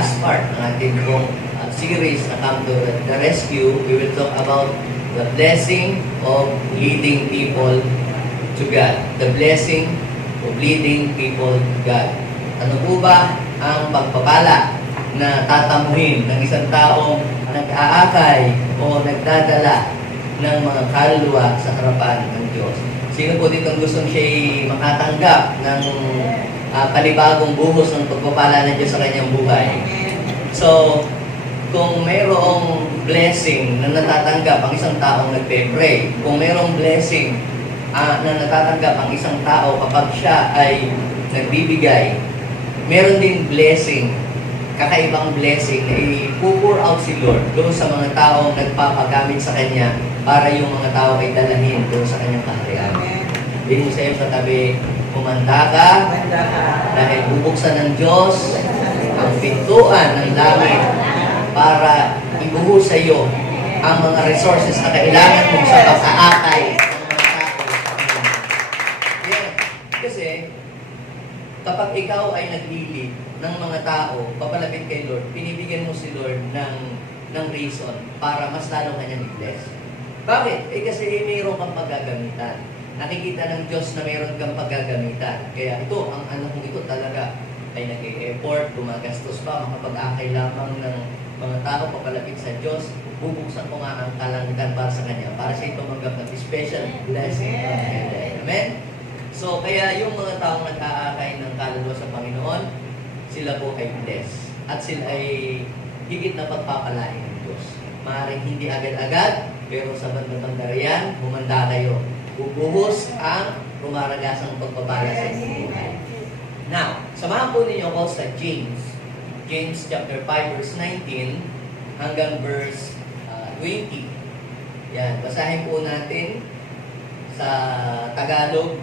last part ng ating series na Come to the Rescue, we will talk about the blessing of leading people to God. The blessing of leading people to God. Ano po ba ang pagpapala na tatamuhin ng isang taong nag-aakay o nagdadala ng mga kaluluwa sa harapan ng Diyos? Sino po dito gustong siya'y makatanggap ng panibagong buhos ng pagpapala ng Diyos sa kanyang buhay? So, kung mayroong blessing na natatanggap ang isang taong nagpe-pray, kung mayroong blessing na natatanggap ang isang tao kapag siya ay nagbibigay, meron din blessing, kakaibang blessing na i-pour out si Lord doon sa mga taong nagpapagamit sa Kanya para yung mga tao ay dalahin doon sa Kanyang kaharian. Din mo sa iyo katabi, kumanda ka dahil bubuksan ng Diyos ang pintuan ng langit para ibuhos sa iyo ang mga resources na kailangan mo sa pag-aakay ng mga tao. Kasi kapag ikaw ay naglilid ng mga tao, papalapit kay Lord, pinibigyan mo si Lord ng reason para mas lalo kanyang i-bless. Bakit? Kasi mayroon kang paggagamitan. Nakikita ng Diyos na mayroon kang paggagamitan. Kaya ito, ang anak mo ito talaga ay nag-e-effort, gumagastos pa, makapag-akay lamang ng mga tao papalapit sa Diyos. Bubuksan ko nga ang kalangitan para sa Kanya, para siya tumanggap ng special blessing from heaven. Amen? So, kaya yung mga taong nag-aakay ng kaluluwa sa Panginoon, sila po ay blessed. At sila ay higit na pagpapalain ng Diyos. Maaaring hindi agad-agad, pero sa bandang dariyan, humanda kayo. Bubuhos ang rumaragasang pagpapala sa inyong buhay. Now, samahan po ninyo ako sa James. James chapter 5 verse 19 hanggang verse 20. Yan, basahin po natin sa Tagalog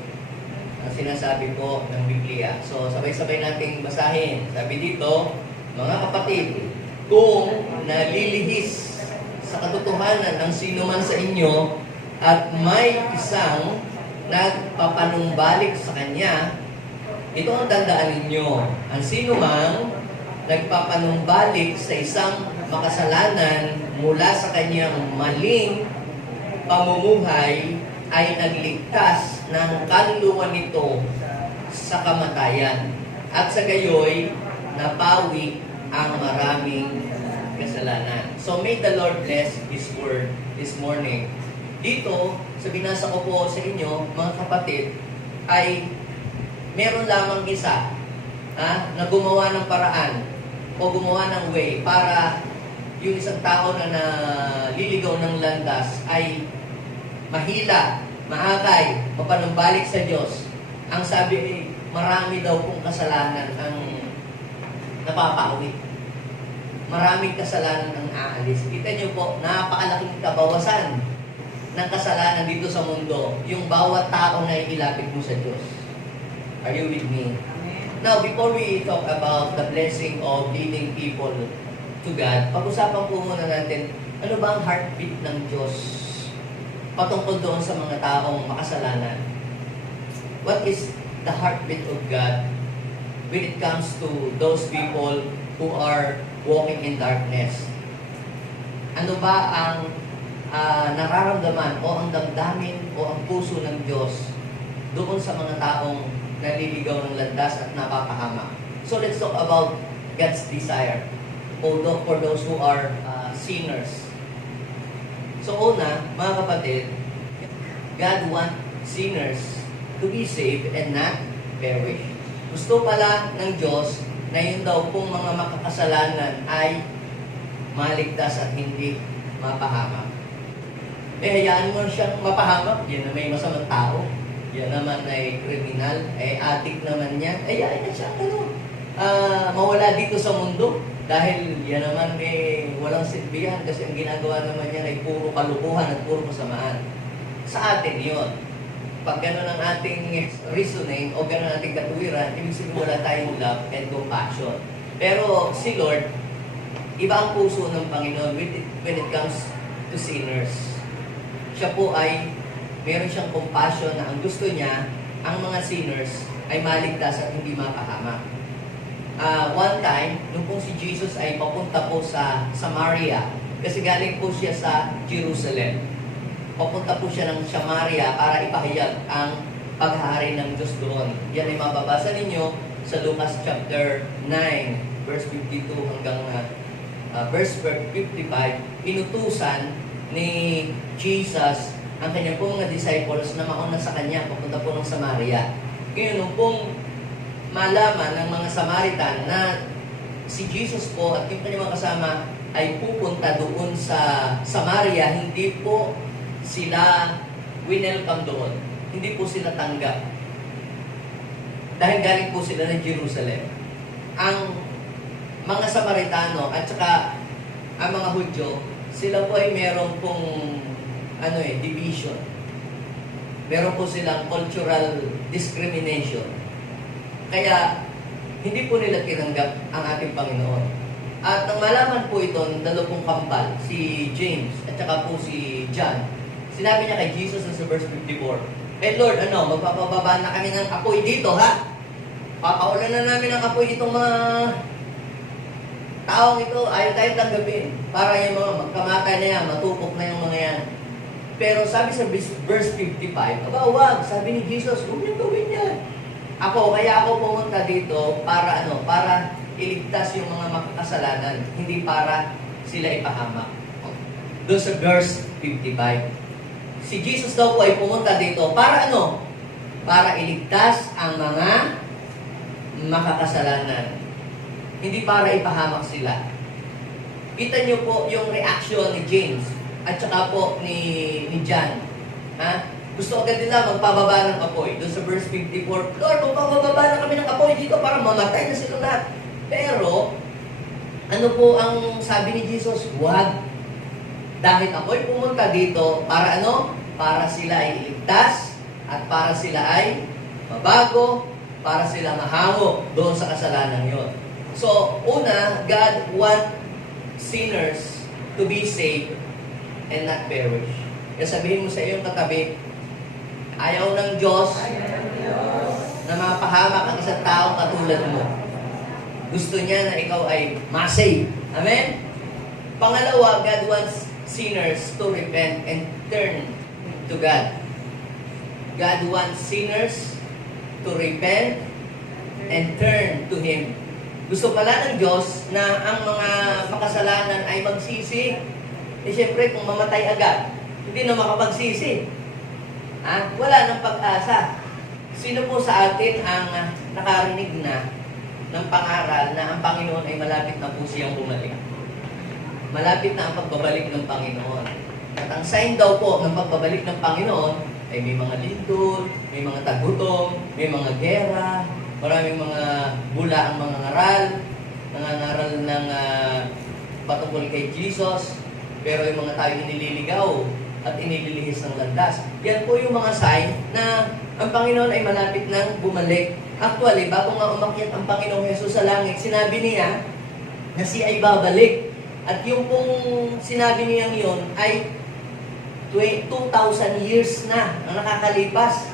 ang sinasabi po ng Biblia. So, sabay-sabay nating basahin. Sabi dito, mga kapatid, kung nalilihis sa katotohanan ng sino man sa inyo at may isang nagpapanumbalik sa kanya, ito ang tandaan ninyo. Ang sino mang nagpapanumbalik sa isang makasalanan mula sa kanyang maling pamumuhay ay nagligtas ng kaluluwa nito sa kamatayan. At sa gayoy, napawi ang maraming kasalanan. So may the Lord bless His word this morning. Dito, sa binasa ko po sa inyo, mga kapatid, ay meron lamang isa na gumawa ng paraan o gumawa ng way para yung isang tao na naliligaw ng landas ay mahila, maakay, mapanumbalik sa Diyos. Ang sabi marami daw pong kasalanan ang napapawi. Maraming kasalanan ang aalis. Kita niyo po, napakalaking kabawasan ng kasalanan dito sa mundo, yung bawat tao na ilapit mo sa Diyos. Are you with me? Now, before we talk about the blessing of leading people to God, pag-usapan po muna natin, ano ba ang heartbeat ng Diyos patungkol doon sa mga taong makasalanan? What is the heartbeat of God when it comes to those people who are walking in darkness? Ano ba ang nararamdaman o ang damdamin o ang puso ng Diyos doon sa mga taong naliligaw ng landas at napapahamak? So let's talk about God's desire for those who are sinners. So una, mga kapatid, God wants sinners to be saved and not perish. Gusto pala ng Diyos na yun daw kung mga makakasalanan ay maligtas at hindi mapahamak. Hayaan mo siyang mapahamak, yan na may masamang tao, yan naman ay kriminal, addict naman yan, hayaan na siya, mawala dito sa mundo, dahil yan naman walang silbihan, kasi ang ginagawa naman yan ay puro kalukuhan at puro kasamaan. Sa atin yun. Pag gano'n ang ating reasoning o gano'n ang ating katuwiran, ibig sabihin wala tayong love and compassion. Pero si Lord, iba ang puso ng Panginoon when it comes to sinners. Siya po ay meron siyang compassion na ang gusto niya, ang mga sinners ay maligtas at hindi mapahamak. one time, nung pong si Jesus ay papunta po sa Samaria, kasi galing po siya sa Jerusalem. Papunta po siya ng Samaria para ipahayag ang paghahari ng Diyos doon. Yan ay mababasa ninyo sa Lucas chapter 9, verse 52 hanggang verse 55. Inutusan ni Jesus ang kanyang pong mga disciples na mauna sa kanya, papunta po ng Samaria. Ngayon, nung pong malaman ng mga Samaritan na si Jesus po at yung kanyang mga kasama ay pupunta doon sa Samaria, hindi po sila winelcome doon. Hindi po sila tanggap. Dahil galing po sila ng Jerusalem. Ang mga Samaritano at saka ang mga Hudyo, sila po ay meron pong division. Meron po silang cultural discrimination. Kaya, hindi po nila tinanggap ang ating Panginoon. At nang malaman po ito ng dalawang kambal, si James at saka po si John, sinabi niya kay Jesus sa verse 54, Lord, magpapababa na kami ng apoy dito, ha? Papaulan na namin ng apoy itong mga taong ito, ayaw tayo tanggapin. Para yung mga magkamatay na yan, matupok na yung mga yan. Pero sabi sa verse 55, wag, sabi ni Jesus, huwag niyong gawin yan. Kaya ako pumunta dito para para iligtas yung mga makakasalanan, hindi para sila ipahamak. Doon sa verse 55. Si Jesus daw po ay pumunta dito para para iligtas ang mga makakasalanan. Hindi para ipahamak sila. Kita niyo po yung reaction ni James at saka po ni John. Ha? Gusto agad nila magpababa ng apoy. Doon sa verse 54, Lord, magpababa na kami ng apoy dito para mamatay na sila lahat. Pero, ano po ang sabi ni Jesus? Huwag. Dahil ako'y pumunta dito para para sila ay iligtas at para sila ay mabago, para sila mahango doon sa kasalanan yon. So, una, God wants sinners to be saved and not perish. Kaya sabihin mo sa iyong katabi, ayaw ng Diyos na mapahamak ang isang taong katulad mo. Gusto niya na ikaw ay masave. Amen? Pangalawa, God wants sinners to repent and turn to God. God wants sinners to repent and turn to Him. Gusto pala ng Diyos na ang mga makasalanan ay magsisi. Siyempre, kung mamatay agad, hindi na makapagsisi. Wala nang pag-asa. Sino po sa atin ang nakarinig na ng pangaral na ang Panginoon ay malapit na po siyang bumalik? Malapit na ang pagbabalik ng Panginoon. At ang sign daw po ng pagbabalik ng Panginoon ay may mga lindol, may mga tagutom, may mga gera, maraming mga bula ang mga ngaral, nangangaral ng patungkol kay Jesus, pero yung mga tao inililigaw at inililihis ng landas. Yan po yung mga sign na ang Panginoon ay malapit nang bumalik. Actually, bago nga umakyat ang Panginoong Jesus sa langit, sinabi niya na siya ay babalik. At yung pong sinabi niyang yun ay 2,000 years na ang nakakalipas.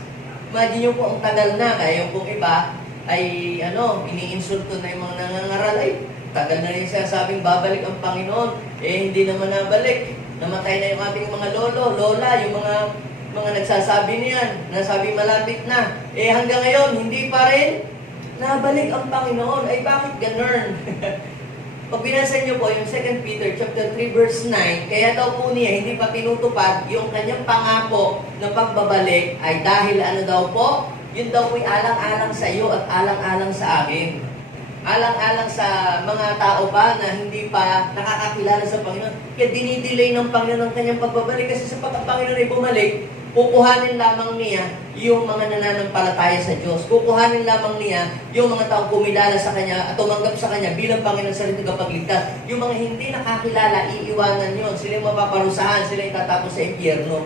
Imagine nyo po ang tagal na. Kaya yung pong iba ay iniinsulto na yung mga nangangaral. Ay, tagal na rin siya sabing babalik ang Panginoon. Hindi naman nabalik. Namatay na yung ating mga lolo, lola, yung mga nagsasabi niyan, nasabi malapit na. Hanggang ngayon, hindi pa rin nabalik ang Panginoon. Ay, bakit ganun? Pag binasa niyo po yung 2 Peter chapter 3 verse 9, kaya daw po niya hindi pa tinutupad yung kanyang pangako na pagbabalik ay dahil daw po? Yun daw po'y alang-alang sa iyo at alang-alang sa akin. Alang-alang sa mga tao pa na hindi pa nakakakilala sa Panginoon. Kaya dinidelay ng Panginoon ang kanyang pagbabalik kasi sa Panginoon ay bumalik, kukuhanin lamang niya yung mga nananampalataya sa Diyos. Kukuhanin lamang niya yung mga taong kumilala sa Kanya at tumanggap sa Kanya bilang Panginoon sa rin tagapagligtas. Yung mga hindi nakakilala, iiwanan yun. Sila yung mapaparusahan, sila yung tatapos sa impyerno.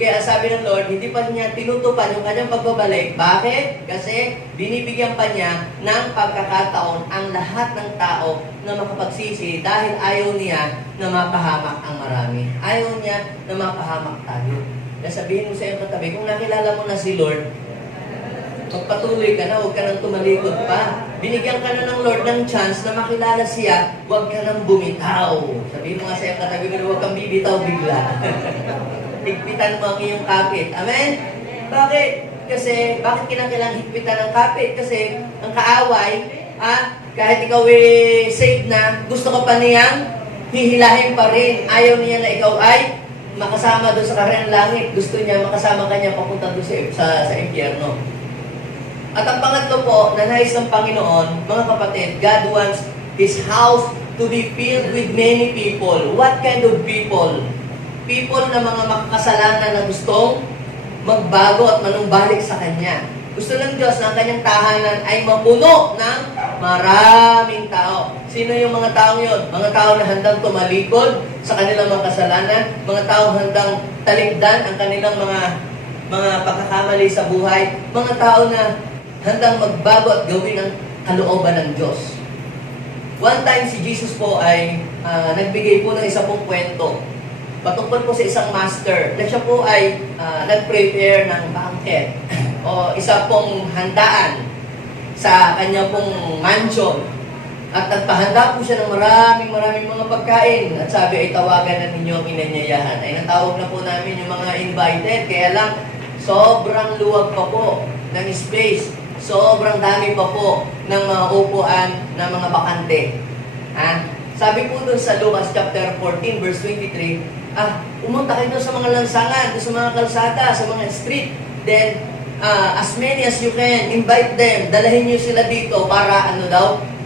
Kaya sabi ng Lord, hindi pa niya tinutupad yung kanyang pagbabalik. Bakit? Kasi binibigyan pa niya ng pagkakataon ang lahat ng tao na makapagsisi dahil ayaw niya na mapahamak ang marami. Ayaw niya na mapahamak tayo. Kaya sabihin mo sa iyong katabi, kung nakilala mo na si Lord, magpatuloy ka na, huwag ka nang tumalikod pa. binigyan ka na ng Lord ng chance na makilala siya, huwag ka nang bumitaw. Sabihin mo nga sa'yo, katabi mo, huwag kang bibitaw bigla. Higpitan mo ang iyong kapit. Amen? Bakit? Kasi, bakit kinakailangan higpitan ng kapit? Kasi, ang kaaway, kahit ikaw saved na, gusto ka pa niyang hihilahin pa rin. Ayaw niya na ikaw ay makasama doon sa karyang langit. Gusto niya makasama ka niya papunta doon sa impyerno. At ang pangatlo po, na nais ng Panginoon, mga kapatid, God wants His house to be filled with many people. What kind of people? People na mga makakasalanan na gustong magbago at manumbalik sa Kanya. Gusto ng Diyos na ang Kanyang tahanan ay mapuno ng maraming tao. Sino yung mga taong yun? Mga tao na handang tumalikod sa kanilang mga kasalanan, mga tao handang talikdan ang kanilang mga pagkakamali sa buhay, mga tao na handang magbago at gawin ang kalooban ng Diyos. One time si Jesus po ay nagbigay po ng isa pong kwento patungkol po sa isang master na siya po ay nag-prepare ng banquet o isa pong handaan sa kanya pong mansion. At nagpahanda po siya ng maraming mga pagkain. At sabi ay tawagan na ninyo ang inanyayahan. Ay natawag na po namin yung mga invited. Kaya lang, sobrang luwag pa po ng space. Sobrang dami pa po ng mga upuan ng mga bakante. Sabi po doon sa Lucas chapter 14 verse 23, pumunta kayo doon sa mga lansangan, doon sa mga kalsada, sa mga street. Then, as many as you can, invite them. Dalahin niyo sila dito para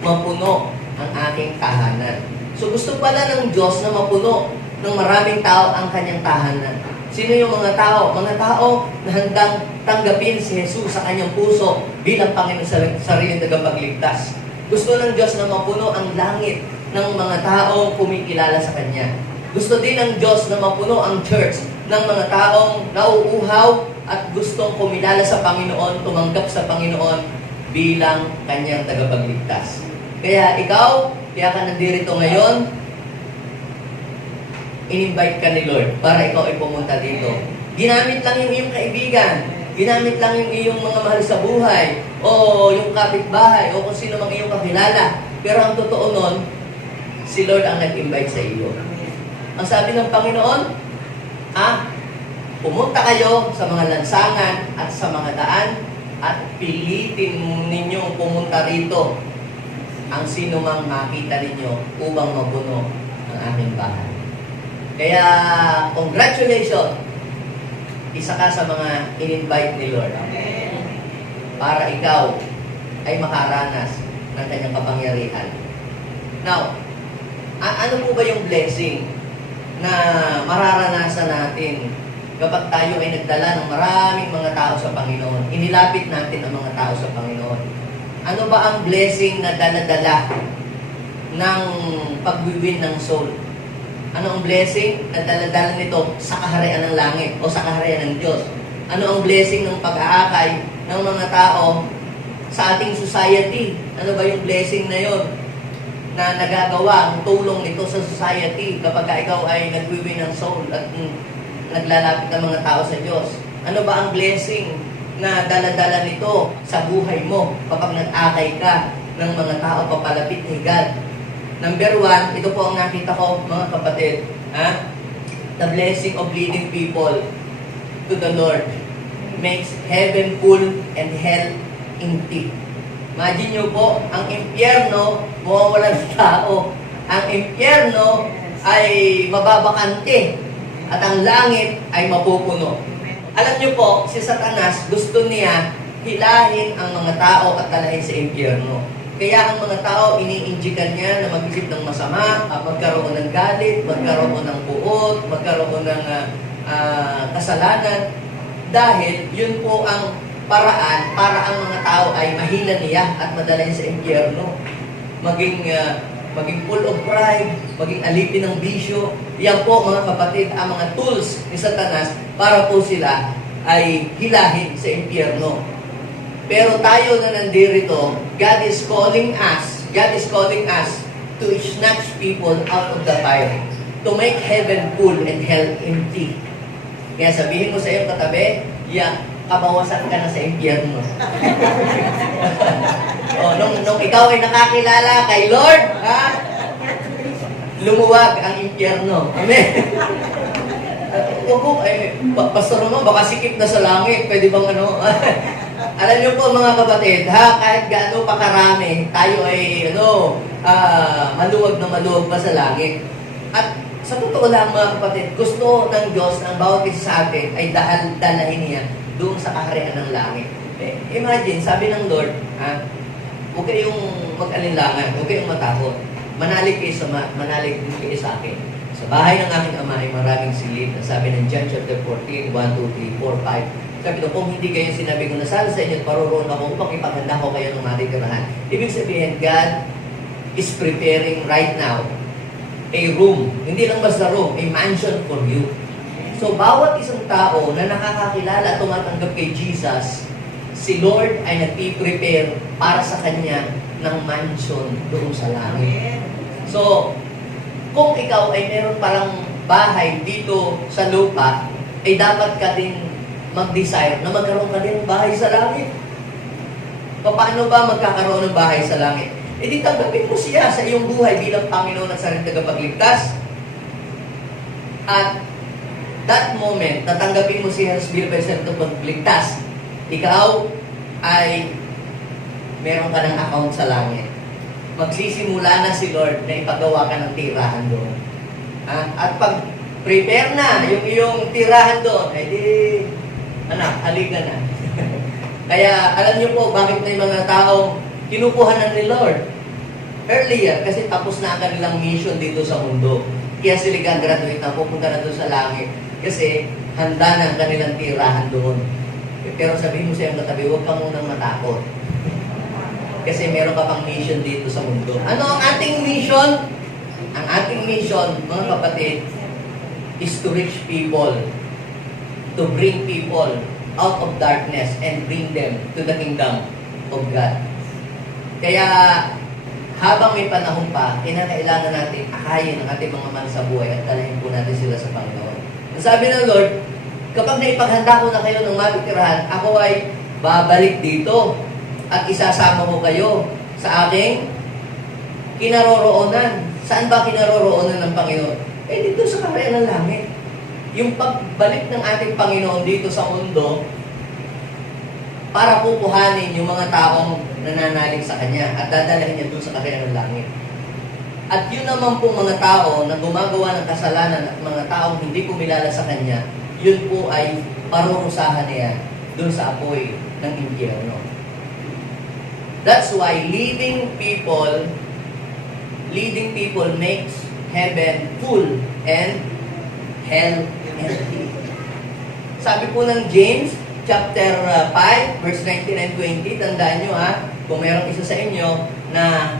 mapuno ang aking tahanan. So gusto pala ng Diyos na mapuno ng maraming tao ang kanyang tahanan. Sino yung mga tao? Mga tao na handang tanggapin si Jesus sa kanyang puso bilang Panginoon sa sariling tagapagligtas. Gusto ng Diyos na mapuno ang langit ng mga taong kumikilala sa Kanya. Gusto din ng Diyos na mapuno ang church ng mga taong nauuhaw at gustong kumilala sa Panginoon, tumanggap sa Panginoon bilang Kanyang tagapagligtas. Kaya ikaw, kaya ka nandirito ngayon, in-invite ka ni Lord para ikaw ay pumunta dito. Ginamit lang yung iyong kaibigan, ginamit lang yung iyong mga mahal sa buhay, o yung kapitbahay, o kung sino mang iyong kakilala. Pero ang totoo nun, si Lord ang nag-invite sa iyo. Ang sabi ng Panginoon, pumunta kayo sa mga lansangan at sa mga daan at pilitin ninyong pumunta rito ang sino mang makita ninyo upang mapuno ang aming bahay. Kaya, congratulations! Isa ka sa mga in-invite ni Lord. Para ikaw ay makaranas ng kanyang kapangyarihan. Now, ano po ba yung blessing na mararanasan natin kapag tayo ay nagdala ng maraming mga tao sa Panginoon? Inilapit natin ang mga tao sa Panginoon. Ano ba ang blessing na dala-dala ng pag-win ng soul? Ano ang blessing na dala-dala nito sa kaharian ng langit o sa kaharian ng Diyos? Ano ang blessing ng pag-aakay ng mga tao sa ating society? Ano ba yung blessing na yon na nagagawa, ang tulong nito sa society kapag ikaw ay nagwiwin ng soul at naglalapit ng mga tao sa Diyos? Ano ba ang blessing na dala-dala nito sa buhay mo kapag nag-akay ka ng mga tao papalapit kay God? Number 1, ito po ang nakita ko, mga kapatid. The blessing of leading people to the Lord makes heaven full and hell empty. Imagine nyo po, ang impyerno, mawawala ng tao. Ang impyerno ay mababakante at ang langit ay mapupuno. Alam nyo po, si Satanas gusto niya hilahin ang mga tao at dalahin sa impyerno. Kaya ang mga tao, iniinjikan niya na mag-isip ng masama, magkaroon ng galit, magkaroon ng buot, magkaroon ng kasalanan. Dahil yun po ang paraan para ang mga tao ay mahila niya at madalhin sa impyerno. Maging full of pride, maging alipin ng bisyo. Yan po, mga kapatid, ang mga tools ni Satanas para po sila ay hilahin sa impyerno. Pero tayo na nandirito, God is calling us to snatch people out of the fire, to make heaven full and hell empty. Kaya sabihin mo sa iyong katabi, kabawasan ka na sa impyerno. Nung ikaw ay nakakilala kay Lord, lumuwag ang impyerno. Amen. Huwag ko, Pastor Roman, baka sikip na sa langit. Pwede bang ano? Alam niyo po mga kapatid, kahit gaano pa karami, tayo ay maluwag na maluwag pa sa langit. At sa totoo lang mga kapatid, gusto ng Diyos ng bawat isa sa atin ay dalahin niya doon sa kaharian ng langit. Imagine, sabi ng Lord, huwag kayong mag-alinlangan, huwag kayong matakot. Manalig kayo sa akin. Sa bahay ng aking ama ay maraming silid. Sabi ng John chapter 14, 1, 2, 3, 4, 5. Sabi ko, kung hindi kayo sinabi ko na sana sa inyo at paroroon ako upang ipaghanda ko kayo ng matitirahan. Ibig sabihin, God is preparing right now a room. Hindi lang basta room, a mansion for you. So, bawat isang tao na nakakakilala at tumatanggap kay Jesus, si Lord ay nagpiprepare para sa kanya ng mansion doon sa langit. So, kung ikaw ay meron palang bahay dito sa lupa, ay dapat ka din mag-desire na magkaroon ka din ng bahay sa langit. Paano ba magkakaroon ng bahay sa langit? E di tanggapin mo siya sa iyong buhay bilang Panginoon at sariling tagapagligtas. At that moment, natanggapin mo si Jesus bilang tagapagligtas, ikaw ay meron ka ng account sa langit. Magsisimula na si Lord na ipagawa ka ng tirahan doon. At pag prepare na yung iyong tirahan doon, eh di, anak, halika na. Kaya alam niyo po bakit may mga taong kinukuhanan ni Lord earlier kasi tapos na ang kanilang mission dito sa mundo. Kaya sila gagraduate na, pupunta na doon sa langit kasi handa na ang kanilang tirahan doon. Pero sabihin mo sa iyong katabi, huwag ka munang matakot. Kasi meron ka pang mission dito sa mundo. Ano ang ating mission? Ang ating mission, mga kapatid, is to reach people, to bring people out of darkness and bring them to the kingdom of God. Kaya, habang may panahon pa, kinakailangan natin akayin ang ating mga man sa buhay at dalahin po natin sila sa Panginoon. Ang sabi ng Lord, kapag naipaghanda ko na kayo ng matitirahan, ako ay babalik dito at isasama ko kayo sa aking kinaroroonan. Saan ba kinaroroonan ng Panginoon? Dito sa kaharian ng langit. Yung pagbalik ng ating Panginoon dito sa mundo para pupuhanin yung mga taong nananalig sa Kanya at dadalhin niya doon sa kaharian ng langit. At yun naman po mga tao na gumagawa ng kasalanan at mga taong hindi kumilala sa Kanya, yun po ay parurusahan niya doon sa apoy ng impyerno. That's why leading people makes heaven full and hell empty. Sabi po ng James chapter 5 verse 19 and 20, tandaan nyo kung mayroong isa sa inyo na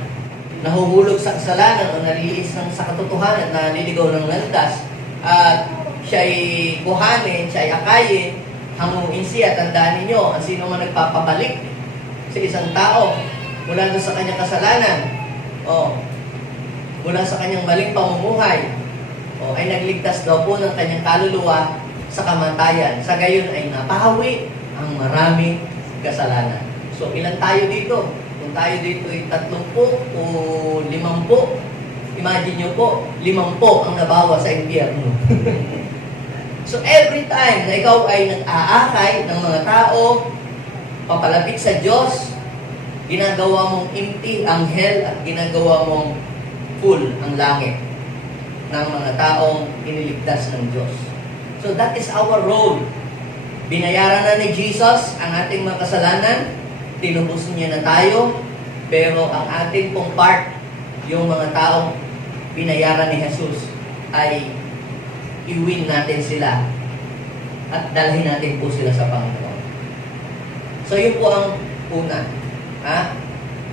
nahuhulog sa kasalanan o nalilis sa katotohanan, naliligaw ng landas, at siya'y kuhanin, siya'y akayin, hanguin siya, tandaan ninyo, ang sino man nagpapabalik sa isang tao mula sa kanyang kasalanan, mula sa kanyang maling pamumuhay, ay nagligtas daw po ng kanyang kaluluwa sa kamatayan. Sa gayon ay napahawi ang maraming kasalanan. So, ilan tayo dito? Kung tayo dito ay 30 o 50, imagine nyo po, 50 ang nabawa sa impyerno. So, every time na ikaw ay nag-aakay ng mga tao, papalapit sa Diyos, ginagawa mong empty ang hell at ginagawa mong full ang langit ng mga taong iniligtas ng Diyos. So that is our role. Binayaran na ni Jesus ang ating mga kasalanan, tinubos niya na tayo, pero ang ating pong part, yung mga taong binayaran ni Jesus, ay i-win natin sila at dalhin natin po sila sa Panginoon. So yun po ang una.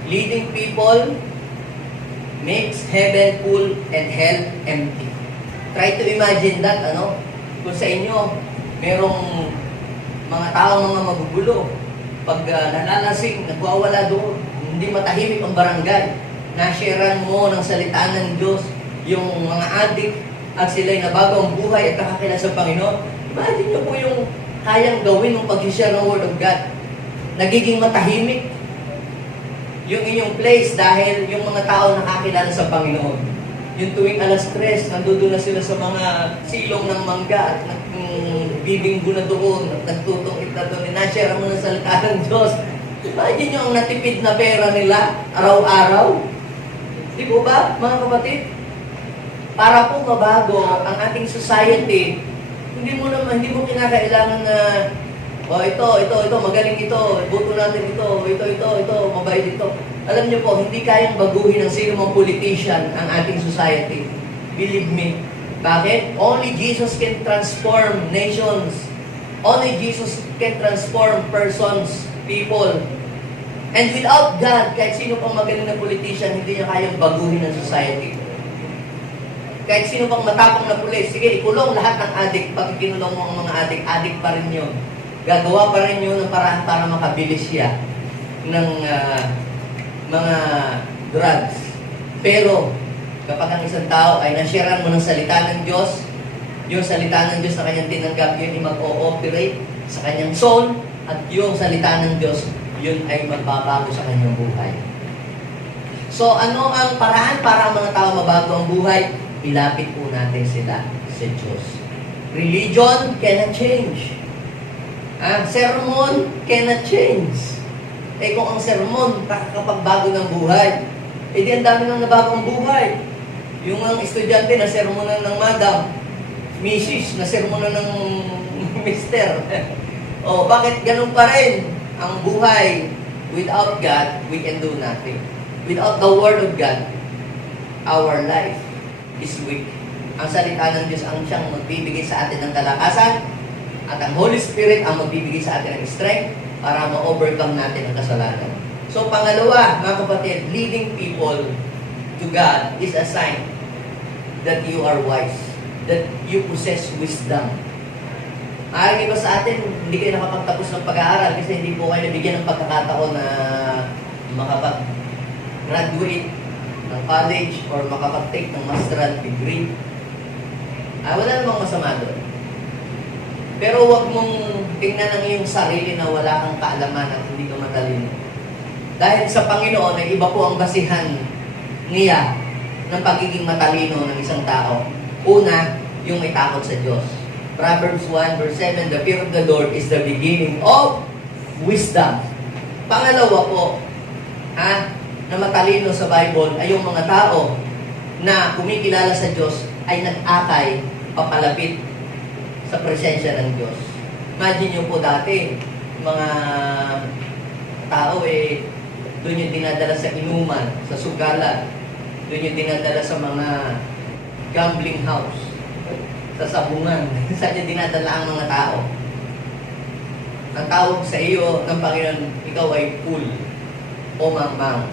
Leading people makes heaven full and hell empty. Try to imagine that, kung sa inyo, merong mga tao, mga magugulo, pag nalalasing, nagwawala doon, hindi matahimik ang barangay, nasharean mo ng salita ng Diyos, yung mga adik, at sila'y nabago ang buhay at nakakilala sa Panginoon. Imagine nyo po yung kayang gawin ng pag-share ng Word of God. Nagiging matahimik yung inyong place dahil yung mga tao nakakilala sa Panginoon. Yung tuwing alas 3, nandoon na sila sa mga silong ng mangga at bibinggo na doon at nagtutungit na doon. Inashare mo ng salita ng Diyos. Imagine nyo ang natipid na pera nila araw-araw. Di po ba, mga kapatid? Para po mabago ang ating society, hindi mo kinakailangan na ito, magaling ito, buto natin ito, mabait ito. Alam niyo po, hindi kayang baguhin ng sino mang politician ang ating society. Believe me. Bakit? Only Jesus can transform nations. Only Jesus can transform persons, people. And without God, kahit sino pang magaling na politician, hindi niya kayang baguhin ng society. Kahit sino pang matapang na pulis, sige, ikulong lahat ng adik. Pag kinulong mo ang mga adik pa rin yun. Gagawa pa rin yun ng paraan para makabilis siya ng mga drugs. Pero, kapag ang isang tao ay nasharean mo ng salita ng Diyos, yung salita ng Diyos na kanyang tinanggap, yun ay mag-ooperate sa kanyang soul, at yung salita ng Diyos, yun ay magbabago sa kanyang buhay. So, ano ang paraan para ang mga tao mabago ang buhay? Ilapit po natin sila sa Diyos. Religion cannot change. Sermon cannot change. Kung ang sermon nakakapagbago ng buhay, di ang dami nang nabagong buhay. Yung ang estudyante na sermonan ng madam, misis, na sermonan ng mister. Bakit ganun pa rin ang buhay? Without God, we can do nothing. Without the Word of God, our life is weak. Ang salita ng Diyos ang siyang magbibigay sa atin ng kalakasan, at ang Holy Spirit ang magbibigay sa atin ng strength para ma-overcome natin ang kasalanan. So, pangalawa, mga kapatid, leading people to God is a sign that you are wise, that you possess wisdom. Maaaring iba sa atin, hindi kayo nakapagtapos ng pag-aaral kasi hindi po kayo nabigyan ng pagkakataon na makapag-graduate ng college or makapag-take ng masteral degree. Wala namang masama doon. Pero huwag mong tingnan ang iyong sarili na wala kang kaalaman at hindi ka matalino. Dahil sa Panginoon ay iba po ang basihan niya ng pagiging matalino ng isang tao. Una, yung may takot sa Diyos. Proverbs 1 verse 7, the fear of the Lord is the beginning of wisdom. Pangalawa po, na matalino sa Bible ay yung mga tao na kumikilala sa Diyos ay nag-akay papalapit sa presensya ng Diyos. Imagine nyo po dati, mga tao doon yung dinadala sa inuman, sa sugalan, doon yung dinadala sa mga gambling house, sa sabungan, saan yung dinadala ang mga tao. Ang tawag sa iyo ng Panginoon, ikaw ay full o mangmang.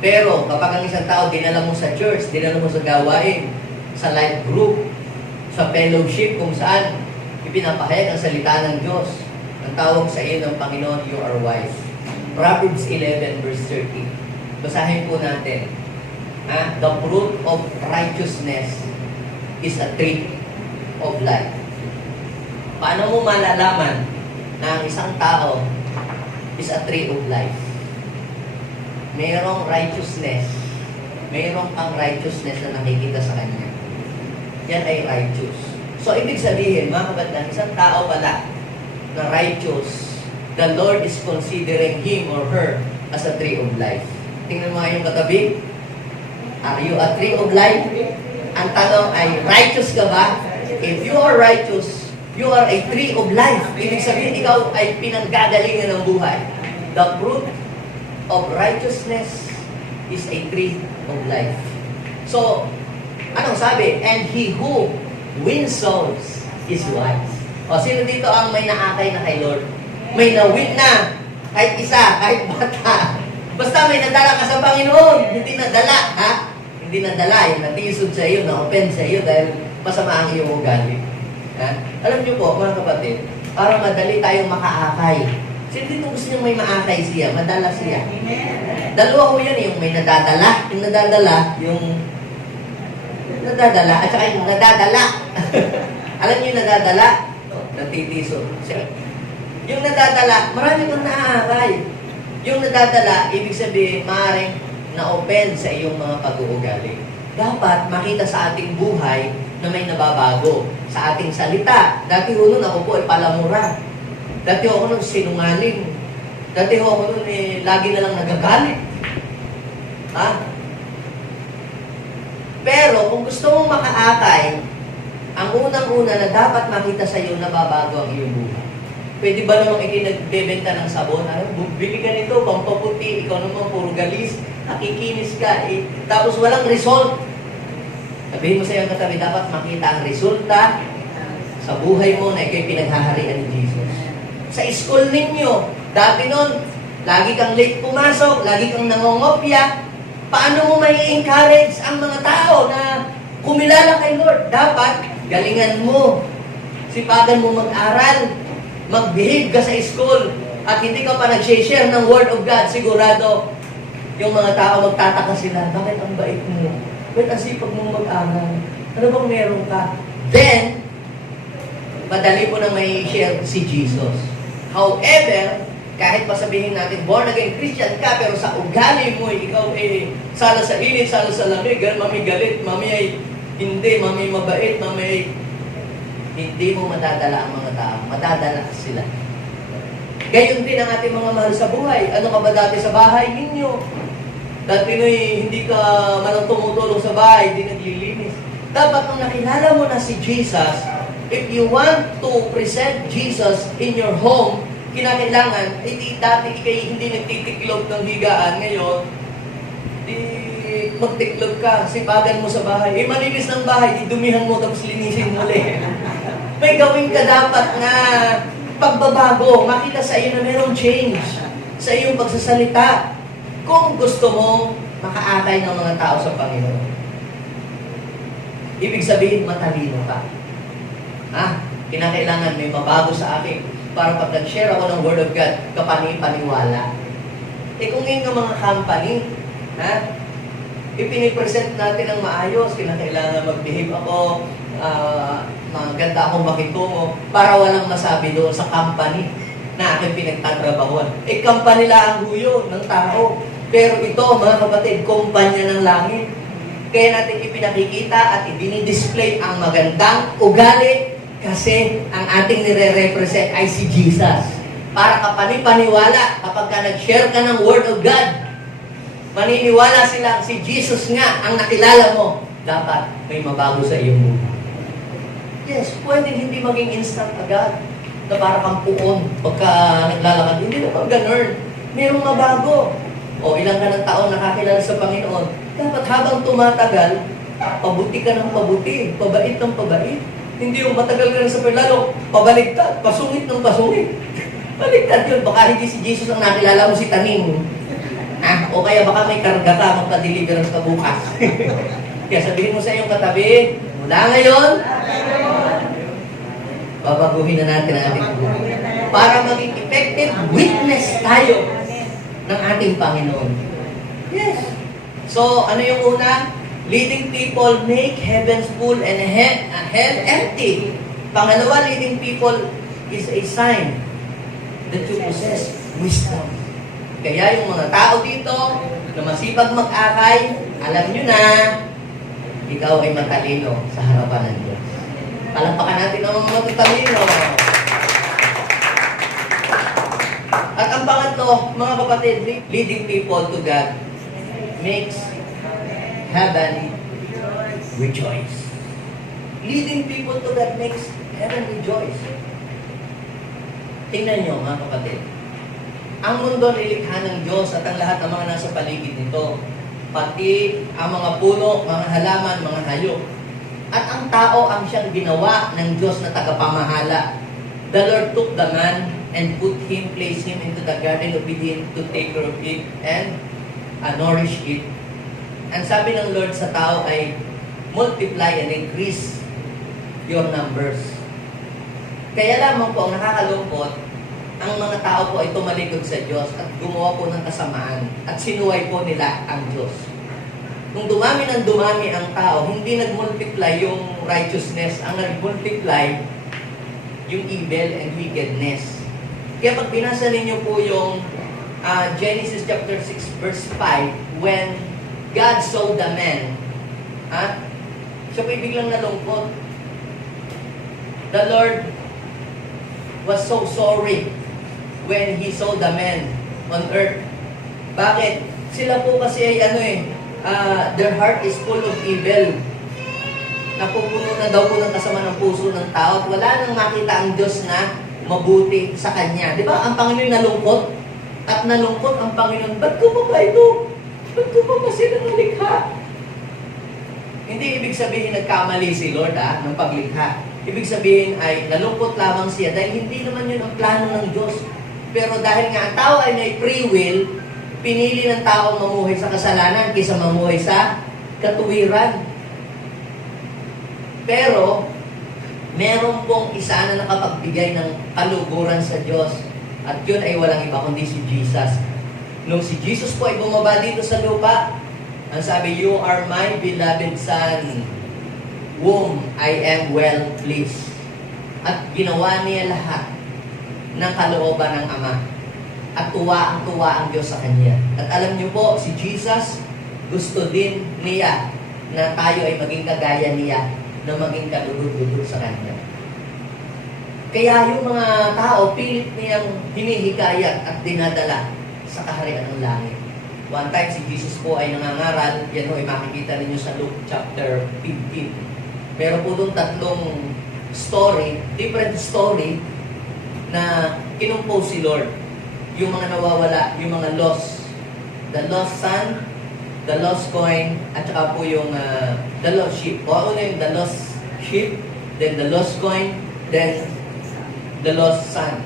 Pero kapag ang isang tao dinala mo sa church, dinala mo sa gawain, sa life group, sa fellowship, kung saan ipinapahayag ang salita ng Diyos, ang tawag sa iyo ng Panginoon, you are wise. Proverbs 11 verse 30. Basahin po natin. The fruit of righteousness is a tree of life. Paano mo malalaman na ang isang tao is a tree of life? Mayroong righteousness. Mayroong ang righteousness na nakikita sa kanya. Yan ay righteous. So, ibig sabihin, mga kabataan, isang tao pala na righteous, the Lord is considering him or her as a tree of life. Tingnan mo yung katabi. Are you a tree of life? Ang tanong ay, righteous ka ba? If you are righteous, you are a tree of life. Ibig sabihin, ikaw ay pinanggagalingan ng buhay. The fruit of righteousness is a tree of life. So, anong sabi? And he who wins souls is wise. Sino dito ang may naakay na kay Lord? May na-win na. Kahit isa, kahit bata. Basta may nadala ka sa Panginoon. Hindi nadala, ha? Hindi nadala. Yung natisod sa iyo, na-open sa iyo dahil masama ang iyong ugali. Alam niyo po, mga kapatid, para madali tayong makaakay. Sino dito gusto niyang may maakay siya? Madala siya. Dalawa ko yan, yung may nadadala. Yung nadadala, at saka yung nadadala. Alam niyo yung nadadala? natitiso. Yung nadadala, marami kang naaaray. Yung nadadala, ibig sabihin, maaaring na-open sa iyong mga pag-uugali. Dapat makita sa ating buhay na may nababago. Sa ating salita. Dati ho nun, ako po ay palamura. Dati ho ako nun sinungaling. Dati ho ako nun lagi na lang nagagalit. Ha? Pero kung gusto mong makaakay, ang unang-una na dapat makita sa iyo na babago ang iyong buhay. Pwede ba namang ikinagbebenta ng sabon? Bili ka nito, pampaputi, ikaw naman puro galis, nakikinis ka, tapos walang result. Sabihin mo sa iyong katabi, dapat makita ang resulta sa buhay mo na ikaw'y pinaghaharian ni Jesus. Sa school ninyo, dati nun, lagi kang late pumasok, lagi kang nangongopya, paano mo may encourage ang mga tao na kumilala kay Lord? Dapat, galingan mo. Sipagan mo mag-aral. Mag-behave ka sa school. At hindi ka pa nag-share ng Word of God, sigurado, yung mga tao magtataka sila, bakit ang bait mo? Bakit ang sipag mo mag-aral? Ano bang meron ka? Then, madali po na may share si Jesus. However, kahit pa sabihin natin, born again Christian ka, pero sa ugali mo, ikaw sala sa init, sala sa lamig, mami galit, mami ay hindi, mami mabait, mami ay hindi mo madadala ang mga tao. Madadala sila. Gayon din ang ating mga mahal sa buhay. Ano ka ba dati sa bahay ninyo? Dati hindi ka manang tumutulong sa bahay, hindi naglilinis. Dapat nung nakilala mo na si Jesus, if you want to present Jesus in your home, kinakailangan, dati hindi nagtitiklog ng higaan, ngayon, magtiklog ka, sipagan mo sa bahay. Malinis ng bahay, dumihan mo, tapos linisin mo ulit. May gawin ka dapat na pagbabago, makita sa iyo na mayroong change sa iyong pagsasalita. Kung gusto mo makaakay ng mga tao sa Panginoon. Ibig sabihin, matalino ka. Kinakailangan may mabago sa akin para pag nag-share ako ng Word of God, kapani-paniwala. Kung ngayon ng mga company, ipinipresent natin ng maayos, kinakailangan mag-behave ako, maganda akong makitungo, para walang masabi doon sa company na aking pinagtatrabahuan. Company lang ang huyo ng tao. Pero ito, mga kapatid, kumpanya ng langit. Kaya natin ipinakikita at ibinidisplay ang magandang ugali kasi ang ating nire-represent ay si Jesus. Para kapani-paniwala kapag ka nag-share ka ng Word of God, maniniwala sila si Jesus nga ang nakilala mo. Dapat may mabago sa iyong buhay. Yes, pwedeng hindi maging instant agad na para kang puon pagka naglalakad. Hindi naman ganun. Merong mabago. O ilang ka ng taon nakakilala sa Panginoon. Dapat habang tumatagal, pabuti ka ng pabuti, pabait ng pabait. Hindi yung matagal ka na sa perlalo, pabaligtad, pasungit ng pasungit. Baligtad yun. Baka hindi si Jesus ang nakilala mo, si Taning. O kaya baka may karga ka, magpa-deliverance ka bukas. Kaya sabihin mo sa iyong katabi, mula ngayon, babaguhin na natin ang ating buhay. Para maging effective witness tayo ng ating Panginoon. Yes. So, ano yung una? Leading people make heavens full and hell empty. Pangalawa, leading people is a sign that you possess wisdom. Kaya yung mga tao dito na masipag mag-akay, alam nyo na, ikaw ay matalino sa harapan ng Diyos. Palampakan natin ang mga matalino. At ang pangatlo, mga kapatid, leading people to God makes heaven rejoice. Leading people to God makes heaven rejoice. Tingnan nyo, mga kapatid. Ang mundo nilikha ng Diyos at ang lahat ng mga nasa paligid nito. Pati ang mga puno, mga halaman, mga hayop. At ang tao ang siyang ginawa ng Diyos na tagapamahala. The Lord took the man and placed him into the garden of Eden to take care of it and nourish it. Ang sabi ng Lord sa tao ay, multiply and increase your numbers. Kaya lamang po, ang nakakalungkot, ang mga tao po ay tumalikod sa Diyos at gumawa po ng kasamaan at sinuway po nila ang Diyos. Nung dumami ng dumami ang tao, hindi nag-multiply yung righteousness. Ang nag-multiply yung evil and wickedness. Kaya pag binasa ninyo po yung Genesis chapter 6 verse 5, when God saw the man, siya po'y biglang nalungkot. The Lord was so sorry when He saw the man on earth. Bakit? Sila po kasi ay their heart is full of evil. Napupuno na daw po ng kasama ng puso ng tao at wala nang makita ang Diyos na mabuti sa Kanya. Di ba? Ang Panginoon nalungkot at nalungkot ang Panginoon. Ba't ko ba ito? Ba't ko ba sila nalikha? Hindi ibig sabihin nagkamali si Lord ng paglikha. Ibig sabihin ay nalungkot lamang siya dahil hindi naman yun ang plano ng Diyos. Pero dahil nga ang tao ay may free will, pinili ng tao mamuhay sa kasalanan kaysa mamuhay sa katuwiran. Pero, meron pong isa na nakapagbigay ng kaluguran sa Diyos. At yun ay walang iba kundi si Jesus. Nung si Jesus po ay bumaba dito sa lupa, ang sabi, "You are my beloved Son, whom I am well pleased." At ginawa niya lahat ng kalooban ng Ama. At tuwa ang Diyos sa Kanya. At alam niyo po, si Jesus, gusto din niya na tayo ay maging kagaya niya, na maging kalugod-lugod sa Kanya. Kaya yung mga tao, pilit niyang hinihikayat at dinadala sa kaharian ng langit. One time, si Jesus po ay nangangaral, yan ho ay makikita ninyo sa Luke chapter 15. Meron po doon tatlong story, different story, na kinumpose si Lord. Yung mga nawawala, yung mga lost. The lost son, the lost coin, at saka po yung the lost sheep. O ano yung the lost sheep, then the lost coin, then the lost son.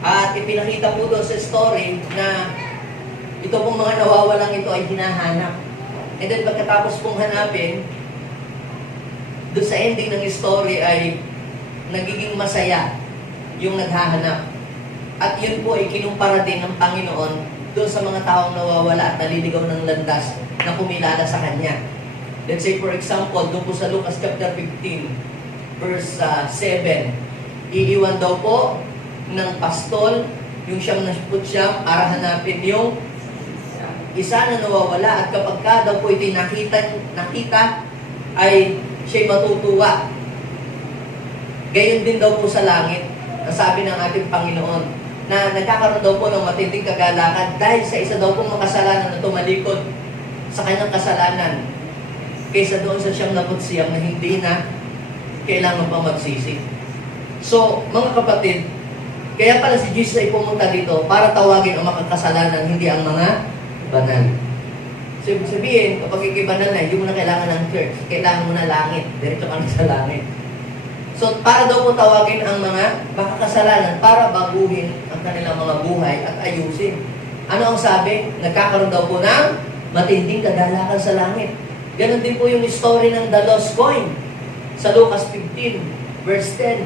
At ipinakita po doon sa story na ito pong mga nawawalang ito ay hinahanap. And then pagkatapos pong hanapin, doon sa ending ng story ay nagiging masaya yung naghahanap. At yun po ay kinumpara din ng Panginoon doon sa mga taong nawawala at naliligaw ng landas na kumilala sa Kanya. Let's say for example, doon po sa Lucas chapter 15, verse 7, iiwan daw po ng pastol yung siyang nasputsyam para hanapin yung isa na nawawala at kapag ka daw po ito'y nakita ay siya'y matutuwa. Gayon din daw po sa langit, ang sabi ng ating Panginoon, na nagkakaroon daw po ng matinding kagalakan dahil sa isa daw pong makasalanan na tumalikod sa kanyang kasalanan kaysa doon sa siyang naputsiyang na hindi na kailangan pa magsisi. So, mga kapatid, kaya pala si Jesus ay pumunta dito para tawagin ang makakasalanan, hindi ang mga banal. So, ibig sabihin, kapag ikibanal na, hindi mo na kailangan ng church. Kailangan mo na langit. Diretso ka na sa langit. So, para daw po tawagin ang mga makakasalanan para baguhin ang kanilang mga buhay at ayusin. Ano ang sabi? Nagkakaroon daw po ng matinding kagalakan sa langit. Ganon din po yung story ng the lost coin sa Lucas 15, verse 10.